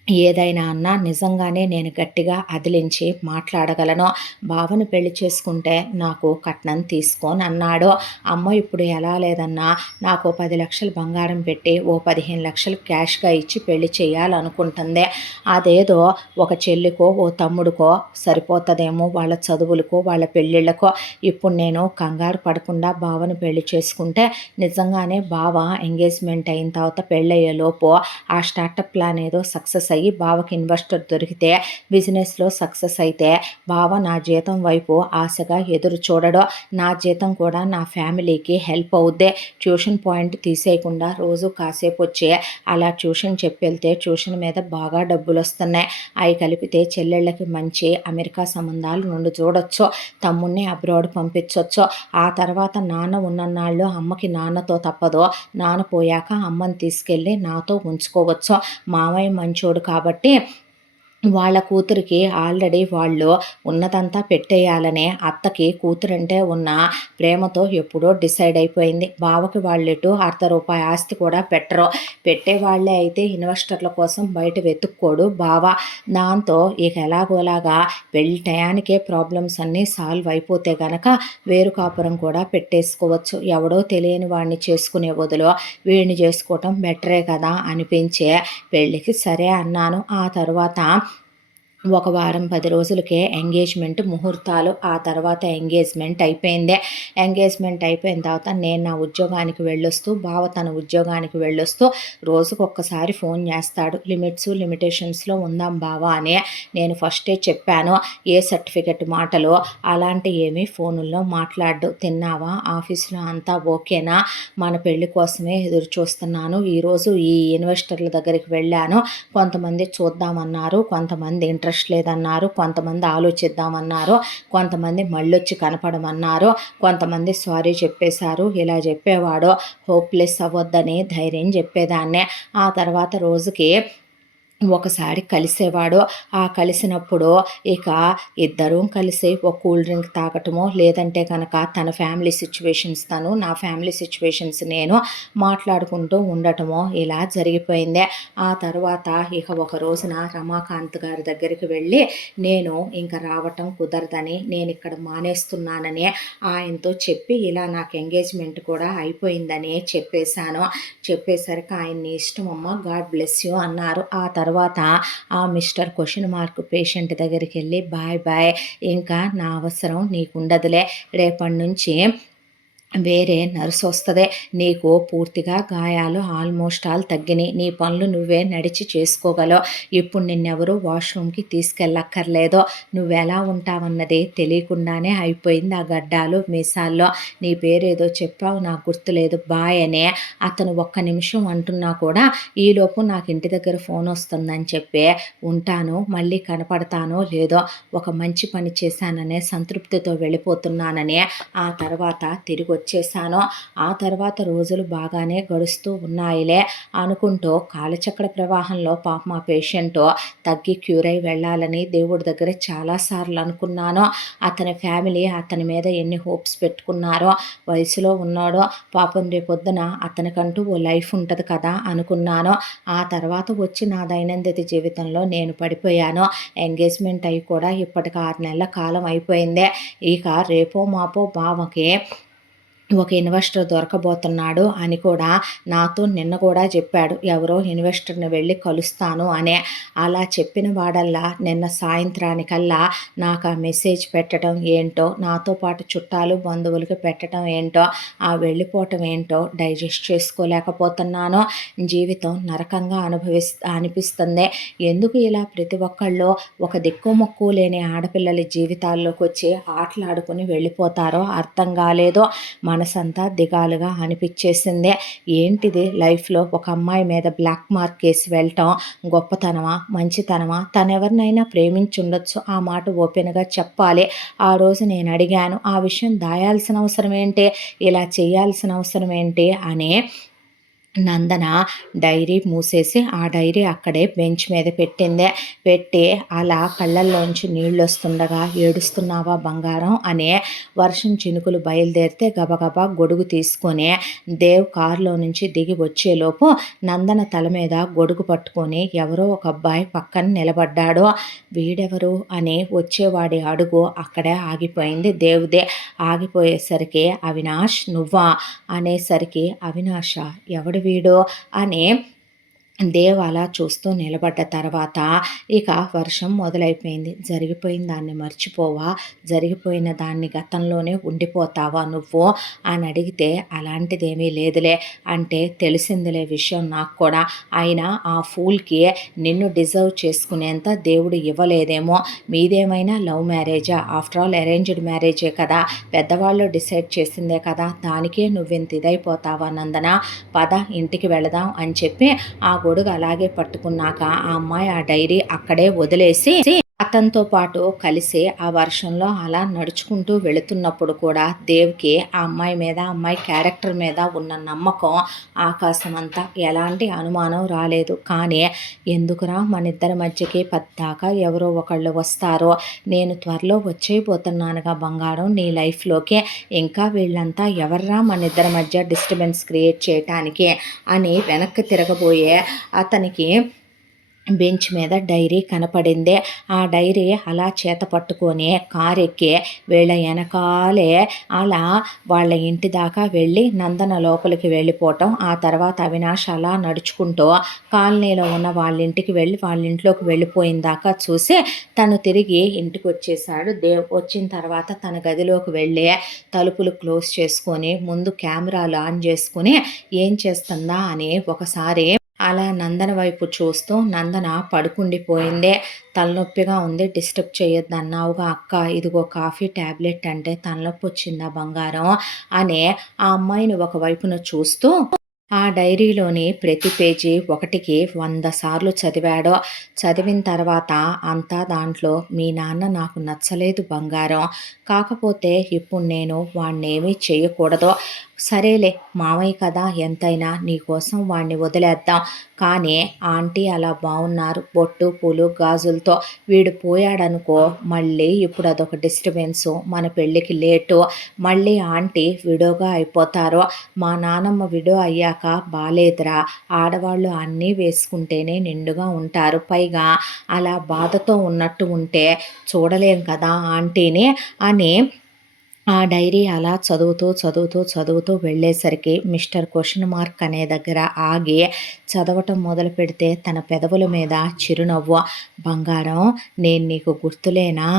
ఏదైనా అన్నా నిజంగానే నేను గట్టిగా అదిలించి మాట్లాడగలను. బావని పెళ్లి చేసుకుంటే నాకు కట్నం తీసుకోనన్నాడు. అమ్మ ఇప్పుడు ఎలా లేదన్నా నాకు 10 లక్షలు బంగారం పెట్టి ఓ 15 లక్షలు క్యాష్గా ఇచ్చి పెళ్లి చేయాలనుకుంటుంది. అదేదో ఒక చెల్లికో ఓ తమ్ముడికో సరిపోతుందేమో, వాళ్ళ చదువులకో వాళ్ళ పెళ్ళిళ్ళకో. ఇప్పుడు నేను కంగారు పడకుండా బావని పెళ్లి చేసుకుంటే నిజంగానే బావ ఎంగేజ్మెంట్ అయిన తర్వాత పెళ్ళయ్యేలోపు ఆ స్టార్టప్ ప్లాన్ ఏదో సక్సెస్ అయ్యి బావకి ఇన్వెస్టర్ దొరికితే, బిజినెస్లో సక్సెస్ అయితే బావ నా జీతం వైపు ఆశగా ఎదురు చూడడు. నా జీతం కూడా నా ఫ్యామిలీకి హెల్ప్ అవుద్ది. ట్యూషన్ పాయింట్ తీసేయకుండా రోజు కాసేపు వచ్చి అలా ట్యూషన్ చెప్పెళ్తే ట్యూషన్ మీద బాగా డబ్బులు వస్తున్నాయి. అవి కలిపితే చెల్లెళ్ళకి మంచి అమెరికా సంబంధాలు నుండి చూడొచ్చు. తమ్ముడిని అబ్రాడ్ పంపించవచ్చు. ఆ తర్వాత నాన్న ఉన్నన్నాళ్ళు అమ్మకి నాన్నతో తప్పదు. నాన్న పోయాక అమ్మని తీసుకెళ్ళి నాతో ఉంచుకోవచ్చు. మామయ్య మంచోడు కాబట్టి వాళ్ళ కూతురికి ఆల్రెడీ వాళ్ళు ఉన్నదంతా పెట్టేయాలనే అత్తకి కూతురంటే ఉన్న ప్రేమతో ఎప్పుడో డిసైడ్ అయిపోయింది. బావకి వాళ్ళెటు ₹1 ఆస్తి కూడా పెట్టరు. పెట్టేవాళ్ళే అయితే ఇన్వెస్టర్ల కోసం బయట వెతుక్కోడు బావ. దాంతో ఇక ఎలాగోలాగా పెళ్లి టయానికే ప్రాబ్లమ్స్ అన్నీ సాల్వ్ అయిపోతే గనక వేరు కాపురం కూడా పెట్టేసుకోవచ్చు. ఎవడో తెలియని వాడిని చేసుకునే బదులు వీడిని చేసుకోవటం బెటరే కదా అనిపించే పెళ్ళికి సరే అన్నాను. ఆ తర్వాత ఒక వారం 10 రోజులకే ఎంగేజ్మెంట్ ముహూర్తాలు. ఆ తర్వాత ఎంగేజ్మెంట్ అయిపోయింది. ఎంగేజ్మెంట్ అయిపోయిన తర్వాత నేను నా ఉద్యోగానికి వెళ్ళొస్తూ, బావ తన ఉద్యోగానికి వెళ్ళొస్తూ రోజుకొక్కసారి ఫోన్ చేస్తాడు. లిమిటేషన్స్లో ఉందాం బావ అని నేను ఫస్టే చెప్పాను. ఏ సర్టిఫికెట్ మాటలు అలాంటి ఏమీ ఫోనుల్లో మాట్లాడు. తిన్నావా, ఆఫీస్లో అంతా ఓకేనా, మన పెళ్లి కోసమే ఎదురు చూస్తున్నాను. ఈరోజు ఈ ఇన్వెస్టర్ల దగ్గరికి వెళ్ళాను. కొంతమంది చూద్దామన్నారు, కొంతమంది ఇంట్రెస్ట్ లేదన్నారు, కొంతమంది ఆలోచిద్దామన్నారు, కొంతమంది మళ్ళొచ్చి కనపడమన్నారు, కొంతమంది సారీ చెప్పేశారు. ఇలా చెప్పేవాడు హోప్లెస్ అవ్వద్దని ధైర్యం చెప్పేదాన్నే. ఆ తర్వాత రోజుకి ఒకసారి కలిసేవాడు. ఆ కలిసినప్పుడు ఇక ఇద్దరూ కలిసి ఒక కూల్ డ్రింక్ తాగటమో, లేదంటే కనుక తన ఫ్యామిలీ సిచ్యువేషన్స్ తను, నా ఫ్యామిలీ సిచ్యువేషన్స్ నేను మాట్లాడుకుంటూ ఉండటమో ఇలా జరిగిపోయింది. ఆ తర్వాత ఇక ఒక రోజున రమాకాంత్ గారి దగ్గరికి వెళ్ళి నేను ఇంకా రావటం కుదరదని, నేను ఇక్కడ మానేస్తున్నానని ఆయనతో చెప్పి ఇలా నాకు ఎంగేజ్మెంట్ కూడా అయిపోయిందని చెప్పేశాను. చెప్పేసరికి ఆయన్ని ఇష్టం అమ్మ, గాడ్ బ్లెస్ యూ అన్నారు. ఆ తర్వాత ఆ మిస్టర్ క్వశ్చన్ మార్క్ పేషెంట్ దగ్గరికి వెళ్ళి బాయ్ బాయ్, ఇంకా నా అవసరం నీకుండదులే, రేపటి నుంచి వేరే నర్సు వస్తుంది. నీకు పూర్తిగా గాయాలు ఆల్మోస్ట్ ఆల్ తగ్గినాయి. నీ పనులు నువ్వే నడిచి చేసుకోగలవు. ఇప్పుడు నిన్నెవరూ వాష్రూమ్కి తీసుకెళ్ళక్కర్లేదు. నువ్వెలా ఉంటావన్నది తెలియకుండానే అయిపోయింది ఆ గడ్డాలు మీసాల్లో. నీ పేరేదో చెప్పావు, నాకు గుర్తులేదు, బాయ్ అనే అతను ఒక్క నిమిషం అంటున్నా కూడా ఈలోపు నాకు ఇంటి దగ్గర ఫోన్ వస్తుందని చెప్పి ఉంటాను, మళ్ళీ కనపడతానో లేదో, ఒక మంచి పని చేశాననే సంతృప్తితో వెళ్ళిపోతున్నానని ఆ తర్వాత తిరిగి వచ్చేసాను. ఆ తర్వాత రోజులు బాగానే గడుస్తూ ఉన్నాయిలే అనుకుంటూ కాలచక్ర ప్రవాహంలో పాపం ఆ పేషెంట్ తగ్గి క్యూర్ అయి వెళ్ళాలని దేవుడి దగ్గర చాలాసార్లు అనుకున్నాను. అతని ఫ్యామిలీ అతని మీద ఎన్ని హోప్స్ పెట్టుకున్నారో, వయసులో ఉన్నాడో పాపం రేపొద్దున అతనికంటూ ఓ లైఫ్ ఉంటుంది కదా అనుకున్నాను. ఆ తర్వాత వచ్చి నా దైనందిన జీవితంలో నేను పడిపోయాను. ఎంగేజ్మెంట్ అయ్యి కూడా ఇప్పటికి 6 నెలల కాలం అయిపోయిందే. ఇక రేపో మాపో బావకి ఒక ఇన్వెస్టర్ దొరకబోతున్నాడు అని కూడా నాతో నిన్న కూడా చెప్పాడు. ఎవరో ఇన్వెస్టర్ని వెళ్ళి కలుస్తాను అనే. అలా చెప్పిన వాడల్లా నిన్న సాయంత్రానికల్లా నాకు ఆ మెసేజ్ పెట్టడం ఏంటో, నాతో పాటు చుట్టాలు బంధువులకి పెట్టడం ఏంటో, ఆ వెళ్ళిపోవటం ఏంటో డైజెస్ట్ చేసుకోలేకపోతున్నాను. జీవితం నరకంగా అనిపిస్తుంది. ఎందుకు ఇలా ప్రతి ఒక్కళ్ళు ఒక దిక్కు మొక్కు లేని ఆడపిల్లల జీవితాల్లోకి వచ్చి ఆటలాడుకుని వెళ్ళిపోతారో అర్థం కాలేదు. మనసంతా దిగాలుగా అనిపించేసింది. ఏంటిది లైఫ్లో ఒక అమ్మాయి మీద బ్లాక్ మార్క్ వేసి వెళ్ళటం గొప్పతనమా, మంచితనమా? తనెవరినైనా ప్రేమించుండొచ్చు, ఆ మాట ఓపెన్గా చెప్పాలి. ఆ రోజు నేను అడిగాను, ఆ విషయం దాయాల్సిన అవసరం ఏంటి, ఇలా చేయాల్సిన అవసరం ఏంటి అని. నందన డైరీ మూసేసి ఆ డైరీ అక్కడే బెంచ్ మీద పెట్టిందే. పెట్టి అలా కళ్ళల్లోంచి నీళ్ళు వస్తుండగా, ఏడుస్తున్నావా బంగారం అనే వర్షం చినుకులు బయలుదేరితే గబగబా గొడుగు తీసుకొని దేవ్ కారులో నుంచి దిగి వచ్చేలోపు నందన తల మీద గొడుగు పట్టుకొని ఎవరో ఒక అబ్బాయి పక్కన నిలబడ్డాడు. వీడెవరు అని వచ్చేవాడి అడుగు అక్కడే ఆగిపోయింది. దేవుదే. ఆగిపోయేసరికి అవినాష్ నువ్వా అనేసరికి అవినాష ఎవడు వీడు అని దేవ్ అలా చూస్తూ నిలబడ్డ తర్వాత ఇక వర్షం మొదలైపోయింది. జరిగిపోయిన దాన్ని మర్చిపోవా, జరిగిపోయిన దాన్ని గతంలోనే ఉండిపోతావా నువ్వు అని అడిగితే అలాంటిదేమీ లేదులే అంటే తెలిసిందిలే విషయం నాకు కూడా. అయినా ఆ ఫూల్కి నిన్ను డిజర్వ్ చేసుకునేంత దేవుడు ఇవ్వలేదేమో. మీదేమైనా లవ్ మ్యారేజా? ఆఫ్టర్ ఆల్ అరేంజ్డ్ మ్యారేజే కదా, పెద్దవాళ్ళు డిసైడ్ చేసిందే కదా, దానికే నువ్వెంత ఇదైపోతావా నందన? పద ఇంటికి వెళదాం అని చెప్పి ఆ గొడుగు అలాగే పట్టుకున్నాక ఆ అమ్మాయి ఆ డైరీ అక్కడే వదిలేసి అతనితో పాటు కలిసి ఆ వర్షంలో అలా నడుచుకుంటూ వెళుతున్నప్పుడు కూడా దేవ్కి ఆ అమ్మాయి మీద, ఆ అమ్మాయి క్యారెక్టర్ మీద ఉన్న నమ్మకం ఆకాశమంతా. ఎలాంటి అనుమానం రాలేదు. కానీ ఎందుకురా మన ఇద్దరి మధ్యకి పద్దాకా ఎవరో ఒకళ్ళు వస్తారో, నేను త్వరలో వచ్చేయబోతున్నానుగా బంగారం నీ లైఫ్లోకి, ఇంకా వీళ్ళంతా ఎవర్రా మన ఇద్దరి మధ్య డిస్టర్బెన్స్ క్రియేట్ చేయటానికి అని వెనక్కి తిరగబోయే అతనికి బెంచ్ మీద డైరీ కనపడింది. ఆ డైరీ అలా చేత పట్టుకొని కారు ఎక్కి వీళ్ళ వెనకాలే అలా వాళ్ళ ఇంటి దాకా వెళ్ళి నందన లోపలికి వెళ్ళిపోవటం. ఆ తర్వాత అవినాష్ అలా నడుచుకుంటూ కాలనీలో ఉన్న వాళ్ళ ఇంటికి వెళ్ళి వాళ్ళ ఇంట్లోకి వెళ్ళిపోయిన దాకా చూసి తను తిరిగి ఇంటికి వచ్చేసాడు. దేవ్ వచ్చిన తర్వాత తన గదిలోకి వెళ్ళి తలుపులు క్లోజ్ చేసుకొని ముందు కెమెరాలు ఆన్ చేసుకుని ఏం చేస్తుందా అని ఒకసారి అలా నందన వైపు చూస్తూ నందన పడుకుండిపోయిందే. తలనొప్పిగా ఉంది, డిస్టర్బ్ చేయొద్దు అన్నావుగా అక్క, ఇదిగో కాఫీ ట్యాబ్లెట్ అంటే తలనొప్పి వచ్చిందా బంగారం అని ఆ అమ్మాయిని ఒకవైపున చూస్తూ ఆ డైరీలోని ప్రతి పేజీ 1కి 100 సార్లు చదివాడు. చదివిన తర్వాత అంతా దాంట్లో మీ నాన్న నాకు నచ్చలేదు బంగారం, కాకపోతే ఇప్పుడు నేను వాణ్ణేమీ చేయకూడదు. సరేలే మామయ్య కదా, ఎంతైనా నీకోసం వాణ్ణి వదిలేద్దాం. కానీ ఆంటీ అలా బాగున్నారు బొట్టు పూలు గాజులతో, వీడు పోయాడనుకో మళ్ళీ ఇప్పుడు అదొక డిస్టర్బెన్సు, మన పెళ్ళికి లేటు, మళ్ళీ ఆంటీ విడోగా అయిపోతారు. మా నానమ్మ విడో అయ్యాక బాలేదురా, ఆడవాళ్ళు అన్నీ వేసుకుంటేనే నిండుగా ఉంటారు, పైగా అలా బాధతో ఉన్నట్టు ఉంటే చూడలేం కదా ఆంటీని అని ఆ డైరీ అలా చదువుతూ వెళ్ళేసరికి మిస్టర్ క్వశ్చన్ మార్క్ అనే దగ్గర ఆగి చదవటం మొదలు పెడితే తన పెదవుల మీద చిరునవ్వు. బంగారం నేను నీకు గుర్తులేనా,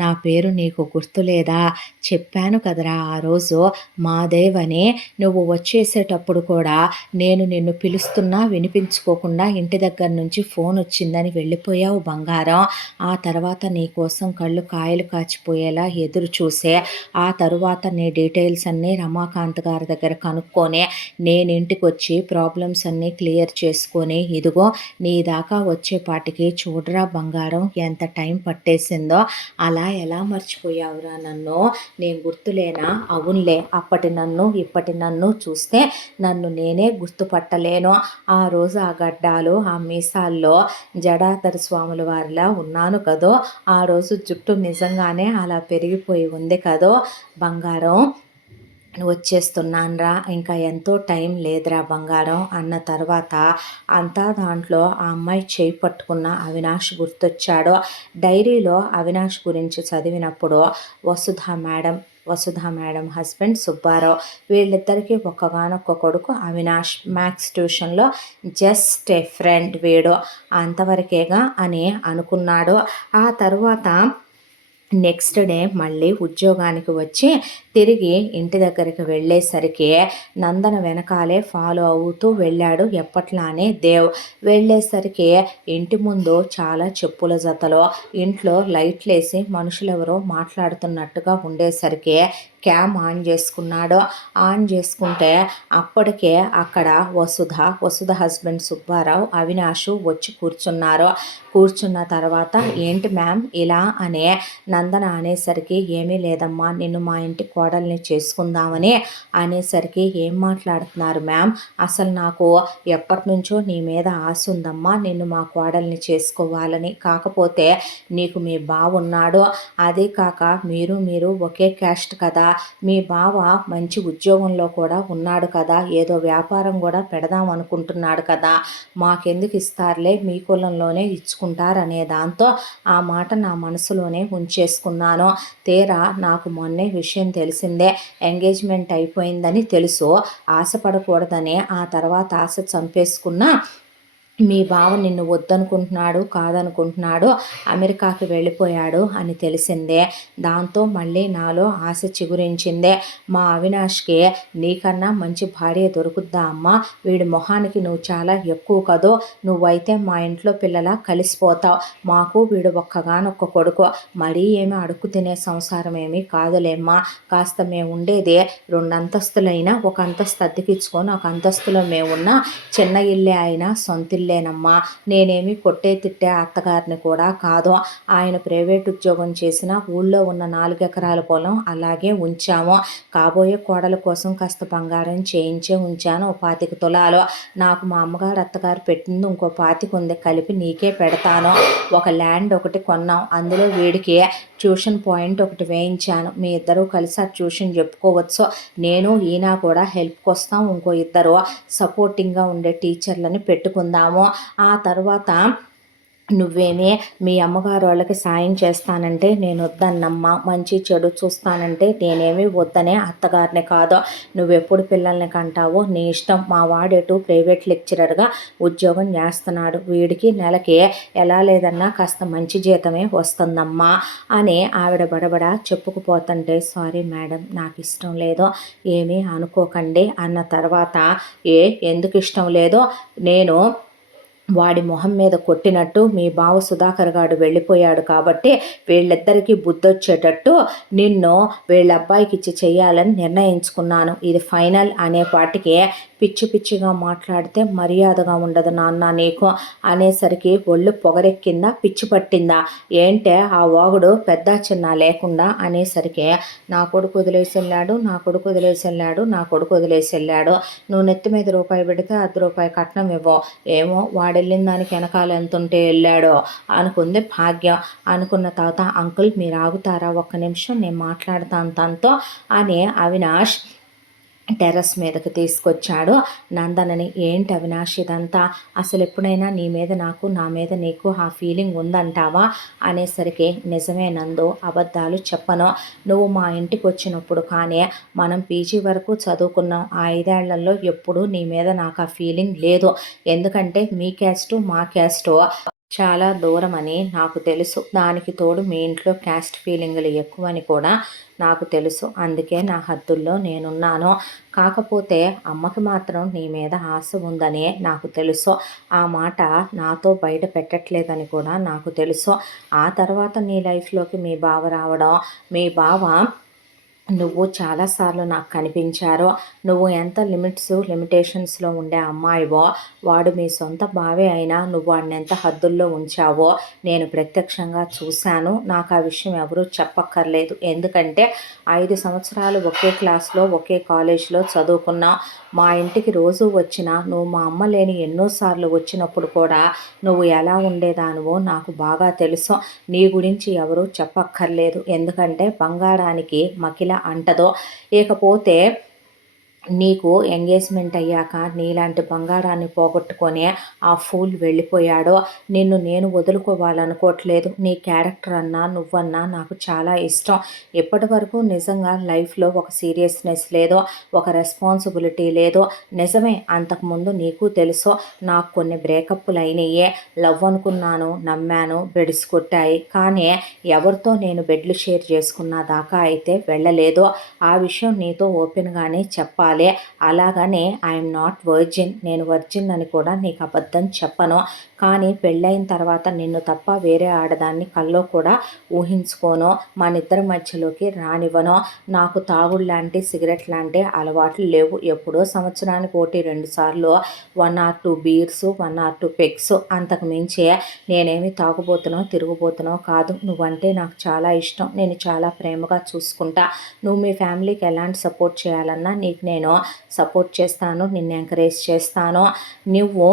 నా పేరు నీకు గుర్తులేదా, చెప్పాను కదరా ఆ రోజు మాదేవ్ అని, నువ్వు వచ్చేసేటప్పుడు కూడా నేను నిన్ను పిలుస్తున్నా వినిపించుకోకుండా ఇంటి దగ్గర నుంచి ఫోన్ వచ్చిందని వెళ్ళిపోయావు బంగారం. ఆ తర్వాత నీ కోసం కళ్ళు కాయలు కాచిపోయేలా ఎదురు చూసే, ఆ తరువాత నీ డీటెయిల్స్ అన్నీ రమాకాంత్ గారి దగ్గర కనుక్కొని నేను ఇంటికి వచ్చి ప్రాబ్లమ్స్ అన్నీ క్లియర్ చేసుకొని ఇదిగో నీ దాకా వచ్చేపాటికి చూడరా బంగారం ఎంత టైం పట్టేసిందో, అలా ఎలా మర్చిపోయావురా నన్ను, నేను గుర్తులేనా? అవునులే, అప్పటి నన్ను ఇప్పటి నన్ను చూస్తే నన్ను నేనే గుర్తుపట్టలేను. ఆ రోజు ఆ గడ్డాలు ఆ మీసాల్లో జడాధర స్వాముల వారిలా ఉన్నాను కదో, ఆ రోజు జుట్టు నిజంగానే అలా పెరిగిపోయి ఉంది కదో బంగారం, వచ్చేస్తున్నాన్రా, ఇంకా ఎంతో టైం లేదురా బంగారం అన్న తర్వాత అంతా దాంట్లో ఆ అమ్మాయి చేయి పట్టుకున్న అవినాష్ గుర్తొచ్చాడు. డైరీలో అవినాష్ గురించి చదివినప్పుడు వసుధ మేడం హస్బెండ్ సుబ్బారావు, వీళ్ళిద్దరికీ ఒక్కగానొక్క కొడుకు అవినాష్, మ్యాథ్స్ ట్యూషన్లో జస్ట్ ఏ ఫ్రెండ్ వీడు, అంతవరకేగా అని అనుకున్నాడు. ఆ తర్వాత నెక్స్ట్ డే మళ్ళీ ఉద్యోగానికి వచ్చి తిరిగి ఇంటి దగ్గరికి వెళ్ళేసరికి నందన వెనకాలే ఫాలో అవుతూ వెళ్ళాడు ఎప్పట్లానే దేవ్. వెళ్ళేసరికి ఇంటి ముందు చాలా చెప్పుల జతలో, ఇంట్లో లైట్లేసి మనుషులెవరో మాట్లాడుతున్నట్టుగా ఉండేసరికి క్యామ్ ఆన్ చేసుకున్నాడు. ఆన్ చేసుకుంటే అప్పటికే అక్కడ వసుధ హస్బెండ్ సుబ్బారావు, అవినాష్ వచ్చి కూర్చున్నారు. కూర్చున్న తర్వాత ఏంటి మ్యామ్ ఇలా అనే నందన అనేసరికి ఏమీ లేదమ్మా, నిన్ను మా ఇంటి కోడల్ని చేసుకుందామని అనేసరికి ఏం మాట్లాడుతున్నారు మ్యామ్, అసలు నాకు ఎప్పటి నుంచో నీ మీద ఆశ ఉందమ్మా నిన్ను మా కోడల్ని చేసుకోవాలని, కాకపోతే నీకు మీ బావ ఉన్నాడు, అదే కాక మీరు ఒకే క్యాస్ట్ కదా, మీ బావ మంచి ఉద్యోగంలో కూడా ఉన్నాడు కదా, ఏదో వ్యాపారం కూడా పెడదాం అనుకుంటున్నాడు కదా, మాకెందుకు ఇస్తారులే మీ కులంలోనే ఇచ్చుకుంటారనే దాంతో ఆ మాట నా మనసులోనే ఉంచేసుకున్నాను. తీరా నాకు మొన్నే విషయం తెలిసిందే, ఎంగేజ్మెంట్ అయిపోయిందని తెలుసు, ఆశపడకూడదని ఆ తర్వాత ఆశ చంపేసుకున్నా, మీ బావ నిన్ను వద్దనుకుంటున్నాడు కాదనుకుంటున్నాడు, అమెరికాకి వెళ్ళిపోయాడు అని తెలిసిందే. దాంతో మళ్ళీ నాలో ఆశ చిగురించిందే. మా అవినాష్కి నీకన్నా మంచి భార్య దొరుకుద్దా అమ్మా, వీడి మొహానికి నువ్వు చాలా ఎక్కువ కదో, నువ్వైతే మా ఇంట్లో పిల్లలా కలిసిపోతావు, మాకు వీడు ఒక్కగానొక్క కొడుకు, మరీ ఏమి అడుక్కు తినే సంసారం ఏమీ కాదులేమ్మా, కాస్త మేము ఉండేదే 2 అంతస్తులైనా ఒక అంతస్తు అద్దెకిచ్చుకొని ఒక అంతస్తులో మేమున్న చిన్న ఇల్లే అయినా సొంత ఇల్లేనమ్మా, నేనేమి కొట్టే తిట్టే అత్తగారిని కూడా కాదు, ఆయన ప్రైవేట్ ఉద్యోగం చేసిన ఊళ్ళో ఉన్న 4 ఎకరాల పొలం అలాగే ఉంచాము, కాబోయే కోడల కోసం కాస్త బంగారం చేయించే ఉంచాను 25 తులాలు, నాకు మా అమ్మగారు అత్తగారు పెట్టింది ఇంకో 25 ఉంది, కలిపి నీకే పెడతాను, ఒక ల్యాండ్ ఒకటి కొన్నాం, అందులో వీడికి ట్యూషన్ పాయింట్ ఒకటి వేయించాను, మీ ఇద్దరూ కలిసి ఆ ట్యూషన్ చెప్పుకోవచ్చు, నేను ఈయన కూడా హెల్ప్కి వస్తాం, ఇంకో ఇద్దరు సపోర్టింగ్గా ఉండే టీచర్లని పెట్టుకుందాము, ఆ తర్వాత నువ్వేమే మీ అమ్మగారు వాళ్ళకి సాయం చేస్తానంటే నేను వద్దన్నమ్మా, మంచి చెడు చూస్తానంటే నేనేమి వద్దనే అత్తగారిని కాదు, నువ్వెప్పుడు పిల్లల్ని కంటావో నీ ఇష్టం, మా వాడేటు ప్రైవేట్ లెక్చరర్గా ఉద్యోగం చేస్తున్నాడు, వీడికి నెలకి ఎలా లేదన్నా కాస్త మంచి జీతమే వస్తుందమ్మా అని ఆవిడ బడబడ చెప్పుకుపోతుంటే, సారీ మేడం నాకు ఇష్టం లేదో ఏమీ అనుకోకండి అన్న తర్వాత, ఎందుకు ఇష్టం లేదో, నేను వాడి మొహం మీద కొట్టినట్టు మీ బావ సుధాకర్ గారు వెళ్ళిపోయాడు కాబట్టి వీళ్ళిద్దరికీ బుద్ధొచ్చేటట్టు నిన్ను వీళ్ళ అబ్బాయికి ఇచ్చి చెయ్యాలని నిర్ణయించుకున్నాను, ఇది ఫైనల్ అనేపాటికి పిచ్చిగా మాట్లాడితే మర్యాదగా ఉండదు నాన్న నీకు అనేసరికి ఒళ్ళు పొగరెక్కిందా పిచ్చి పట్టిందా, ఏంటే ఆ వాగుడు పెద్ద చిన్న లేకుండా అనేసరికి నా కొడుకు వదిలేసి వెళ్ళాడు, నువ్వు నెత్తి మీద రూపాయి పెడితే ₹10 కట్నం ఇవ్వవు, ఏమో వాడెళ్ళిన దానికి వెనకాల ఎంత ఉంటే వెళ్ళాడో అనుకుంది భాగ్యం. అనుకున్న తర్వాత అంకుల్ మీరు ఆగుతారా, ఒక్క నిమిషం నేను మాట్లాడతాను తనతో అని అవినాష్ టెర్రస్ మీదకి తీసుకొచ్చాడు నందనని. ఏంటి అవినాష్ ఇదంతా, అసలు ఎప్పుడైనా నీ మీద నాకు నా మీద నీకు ఆ ఫీలింగ్ ఉందంటావా అనేసరికి, నిజమే నందు, అబద్ధాలు చెప్పను, నువ్వు మా ఇంటికి వచ్చినప్పుడు కానీ మనం పీజీ వరకు చదువుకున్నాం, ఆ 5 ఏళ్లలో ఎప్పుడూ నీ మీద నాకు ఆ ఫీలింగ్ లేదు, ఎందుకంటే మీ క్యాస్టు మా క్యాస్టు చాలా దూరం అని నాకు తెలుసు, దానికి తోడు మీ ఇంట్లో క్యాస్ట్ ఫీలింగ్లు ఎక్కువని కూడా నాకు తెలుసు, అందుకే నా హద్దుల్లో నేనున్నాను, కాకపోతే అమ్మకి మాత్రం నీ మీద ఆశ ఉందని నాకు తెలుసు, ఆ మాట నాతో బయట పెట్టట్లేదని కూడా నాకు తెలుసు. ఆ తర్వాత నీ లైఫ్లోకి మీ బావ రావడం, మీ బావ నువ్వు చాలాసార్లు నాకు కనిపించారో, నువ్వు ఎంత లిమిటేషన్స్లో ఉండే అమ్మాయివో, వాడు మీ సొంత బావే అయినా నువ్వు వాడినెంత హద్దుల్లో ఉంచావో నేను ప్రత్యక్షంగా చూశాను. నాకు ఆ విషయం ఎవరూ చెప్పక్కర్లేదు. ఎందుకంటే 5 సంవత్సరాలు ఒకే క్లాస్లో ఒకే కాలేజీలో చదువుకున్నాం. మా ఇంటికి రోజు వచ్చినా నువ్వు మా అమ్మ లేని ఎన్నోసార్లు వచ్చినప్పుడు కూడా నువ్వు ఎలా ఉండేదానివో నాకు బాగా తెలుసు. నీ గురించి ఎవరూ చెప్పక్కర్లేదు. ఎందుకంటే బంగారానికి మకిల అంటదో. ఇకపోతే నీకు ఎంగేజ్మెంట్ అయ్యాక నీలాంటి బంగారాన్ని పోగొట్టుకొని ఆ ఫూల్ వెళ్ళిపోయాడో. నిన్ను నేను వదులుకోవాలనుకోవట్లేదు. నీ క్యారెక్టర్ అన్నా నువ్వన్నా నాకు చాలా ఇష్టం. ఇప్పటి వరకు నిజంగా లైఫ్లో ఒక సీరియస్నెస్ లేదో, ఒక రెస్పాన్సిబిలిటీ లేదో. నిజమే, అంతకుముందు నీకు తెలుసు నాకు కొన్ని బ్రేకప్లు అయినాయే. లవ్ అనుకున్నాను, నమ్మాను, బెడిసి కొట్టాయి. కానీ ఎవరితో నేను బెడ్లు షేర్ చేసుకున్న దాకా అయితే వెళ్ళలేదు. ఆ విషయం నీతో ఓపెన్గానే చెప్పాలి. అలాగనే ఐఎమ్ నాట్ వర్జిన్, నేను వర్జిన్ అని కూడా నీకు అబద్ధం చెప్పను. కానీ పెళ్ళైన తర్వాత నిన్ను తప్ప వేరే ఆడదాన్ని కల్లో కూడా ఊహించుకోను. మనిద్దరి మధ్యలోకి రానివ్వను. నాకు తాగుడు లాంటి సిగరెట్ లాంటి అలవాట్లు లేవు. ఎప్పుడో సంవత్సరానికి 1-2 సార్లు 1 or 2 బీర్స్, 1 or 2 పెగ్స్, అంతకు మించి నేనేమి తాగుబోతునో తిరుగుబోతునో కాదు. నువ్వంటే నాకు చాలా ఇష్టం. నేను చాలా ప్రేమగా చూసుకుంటా. నువ్వు మీ ఫ్యామిలీకి ఎలాంటి సపోర్ట్ చేయాలన్నా నీకు నేను సపోర్ట్ చేస్తాను, నిన్ను ఎంకరేజ్ చేస్తాను. నువ్వు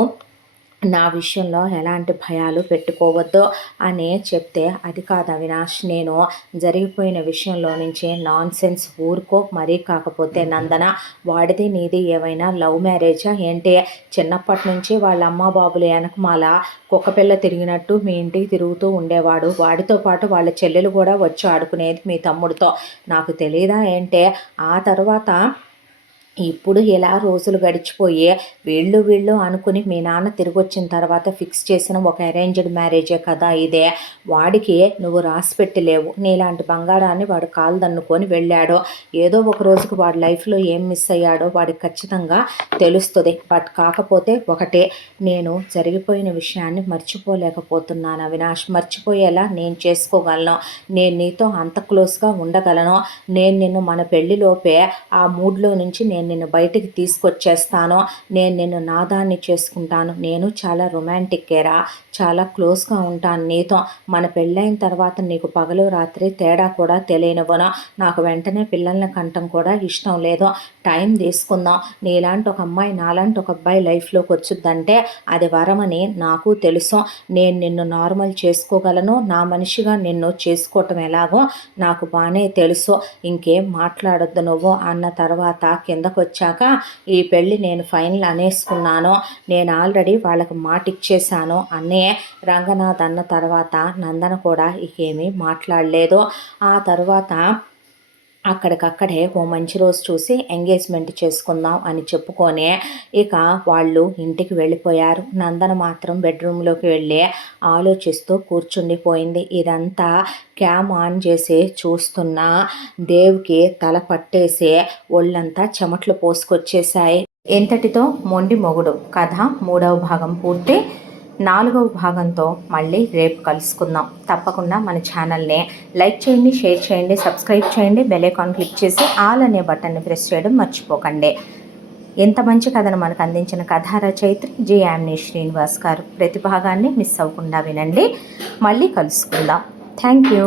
నా విషయంలో ఎలాంటి భయాలు పెట్టుకోవద్దు అని చెప్తే, అది కాదు అవినాష్, నేను జరిగిపోయిన విషయంలో నుంచి నాన్సెన్స్ ఊరుకో. మరీ కాకపోతే నందన, వాడిది నీది ఏమైనా లవ్ మ్యారేజా ఏంటి? చిన్నప్పటి నుంచి వాళ్ళ అమ్మ బాబులు వెనకమాల కుక్కపిల్ల తిరిగినట్టు మీ ఇంటికి తిరుగుతూ ఉండేవాడు. వాడితో పాటు వాళ్ళ చెల్లెలు కూడా వచ్చి ఆడుకునేది మీ తమ్ముడితో. నాకు తెలియదా ఏంటే? ఆ తర్వాత ఇప్పుడు ఇలా రోజులు గడిచిపోయి వీళ్ళు అనుకుని మీ నాన్న తిరిగి వచ్చిన తర్వాత ఫిక్స్ చేసిన ఒక అరేంజ్డ్ మ్యారేజే కదా ఇదే. వాడికి నువ్వు రాసి పెట్టలేవు. నీలాంటి బంగారాన్ని వాడు కాలు దన్నుకొని వెళ్ళాడో. ఏదో ఒక రోజుకు వాడి లైఫ్లో ఏం మిస్ అయ్యాడో వాడికి ఖచ్చితంగా తెలుస్తుంది. బట్ కాకపోతే ఒకటే, నేను జరిగిపోయిన విషయాన్ని మర్చిపోలేకపోతున్నాను అవినాష్. మర్చిపోయేలా నేను చేసుకోగలను. నేను నీతో అంత క్లోజ్గా ఉండగలను. నేను నిన్ను మన పెళ్లిలోపే ఆ మూడ్లో నుంచి నేను నిన్ను బయటికి తీసుకొచ్చేస్తాను. నేను నిన్ను నాదాన్ని చేసుకుంటాను. నేను చాలా రొమాంటిక్కేరా, చాలా క్లోజ్గా ఉంటాను నీతో. మన పెళ్ళైన తర్వాత నీకు పగలు రాత్రి తేడా కూడా తెలియనివ్వను. నాకు వెంటనే పిల్లల్ని కంటం కూడా ఇష్టం లేదు. టైం తీసుకుందాం. నీలాంటి ఒక అమ్మాయి నాలాంటి ఒక అబ్బాయి లైఫ్లోకి వచ్చుద్దంటే అది వరమని నాకు తెలుసు. నేను నిన్ను నార్మల్ చేసుకోగలను. నా మనిషిగా నిన్ను చేసుకోవటం ఎలాగో నాకు బాగానే తెలుసు. ఇంకేం మాట్లాడొద్దు నువ్వు అన్న తర్వాత కిందకు వచ్చాక, ఈ పెళ్ళి నేను ఫైనల్ అనేసుకున్నాను. నేను ఆల్రెడీ వాళ్ళకి మాట ఇచ్చేశాను అన్నే రంగనాథ్ అన్న తర్వాత నందన కూడా ఇకేమీ మాట్లాడలేదు. ఆ తర్వాత అక్కడికక్కడే ఓ మంచి రోజు చూసి ఎంగేజ్మెంట్ చేసుకుందాం అని చెప్పుకొని ఇక వాళ్ళు ఇంటికి వెళ్ళిపోయారు. నందన మాత్రం బెడ్రూమ్లోకి వెళ్ళి ఆలోచిస్తూ కూర్చుండిపోయింది. ఇదంతా క్యామ్ ఆన్ చేసి చూస్తున్న దేవ్కి తల పట్టేసి ఒళ్ళంతా చెమట్లు పోసుకొచ్చేశాయి. ఎంతటితో మొండి మొగుడు కథ 3వ భాగం పూర్తి. 4వ భాగంతో మళ్ళీ రేపు కలుసుకుందాం. తప్పకుండా మన ఛానల్ని లైక్ చేయండి, షేర్ చేయండి, సబ్స్క్రైబ్ చేయండి, బెల్ ఐకాన్ క్లిక్ చేసి ఆల్ అనే బటన్ని ప్రెస్ చేయడం మర్చిపోకండి. ఎంత మంచి కథను మనకు అందించిన కథా రచయిత్రి జి యామిని శ్రీనివాస్ గారు. ప్రతి భాగాన్ని మిస్ అవ్వకుండా వినండి. మళ్ళీ కలుసుకుందాం. Thank you.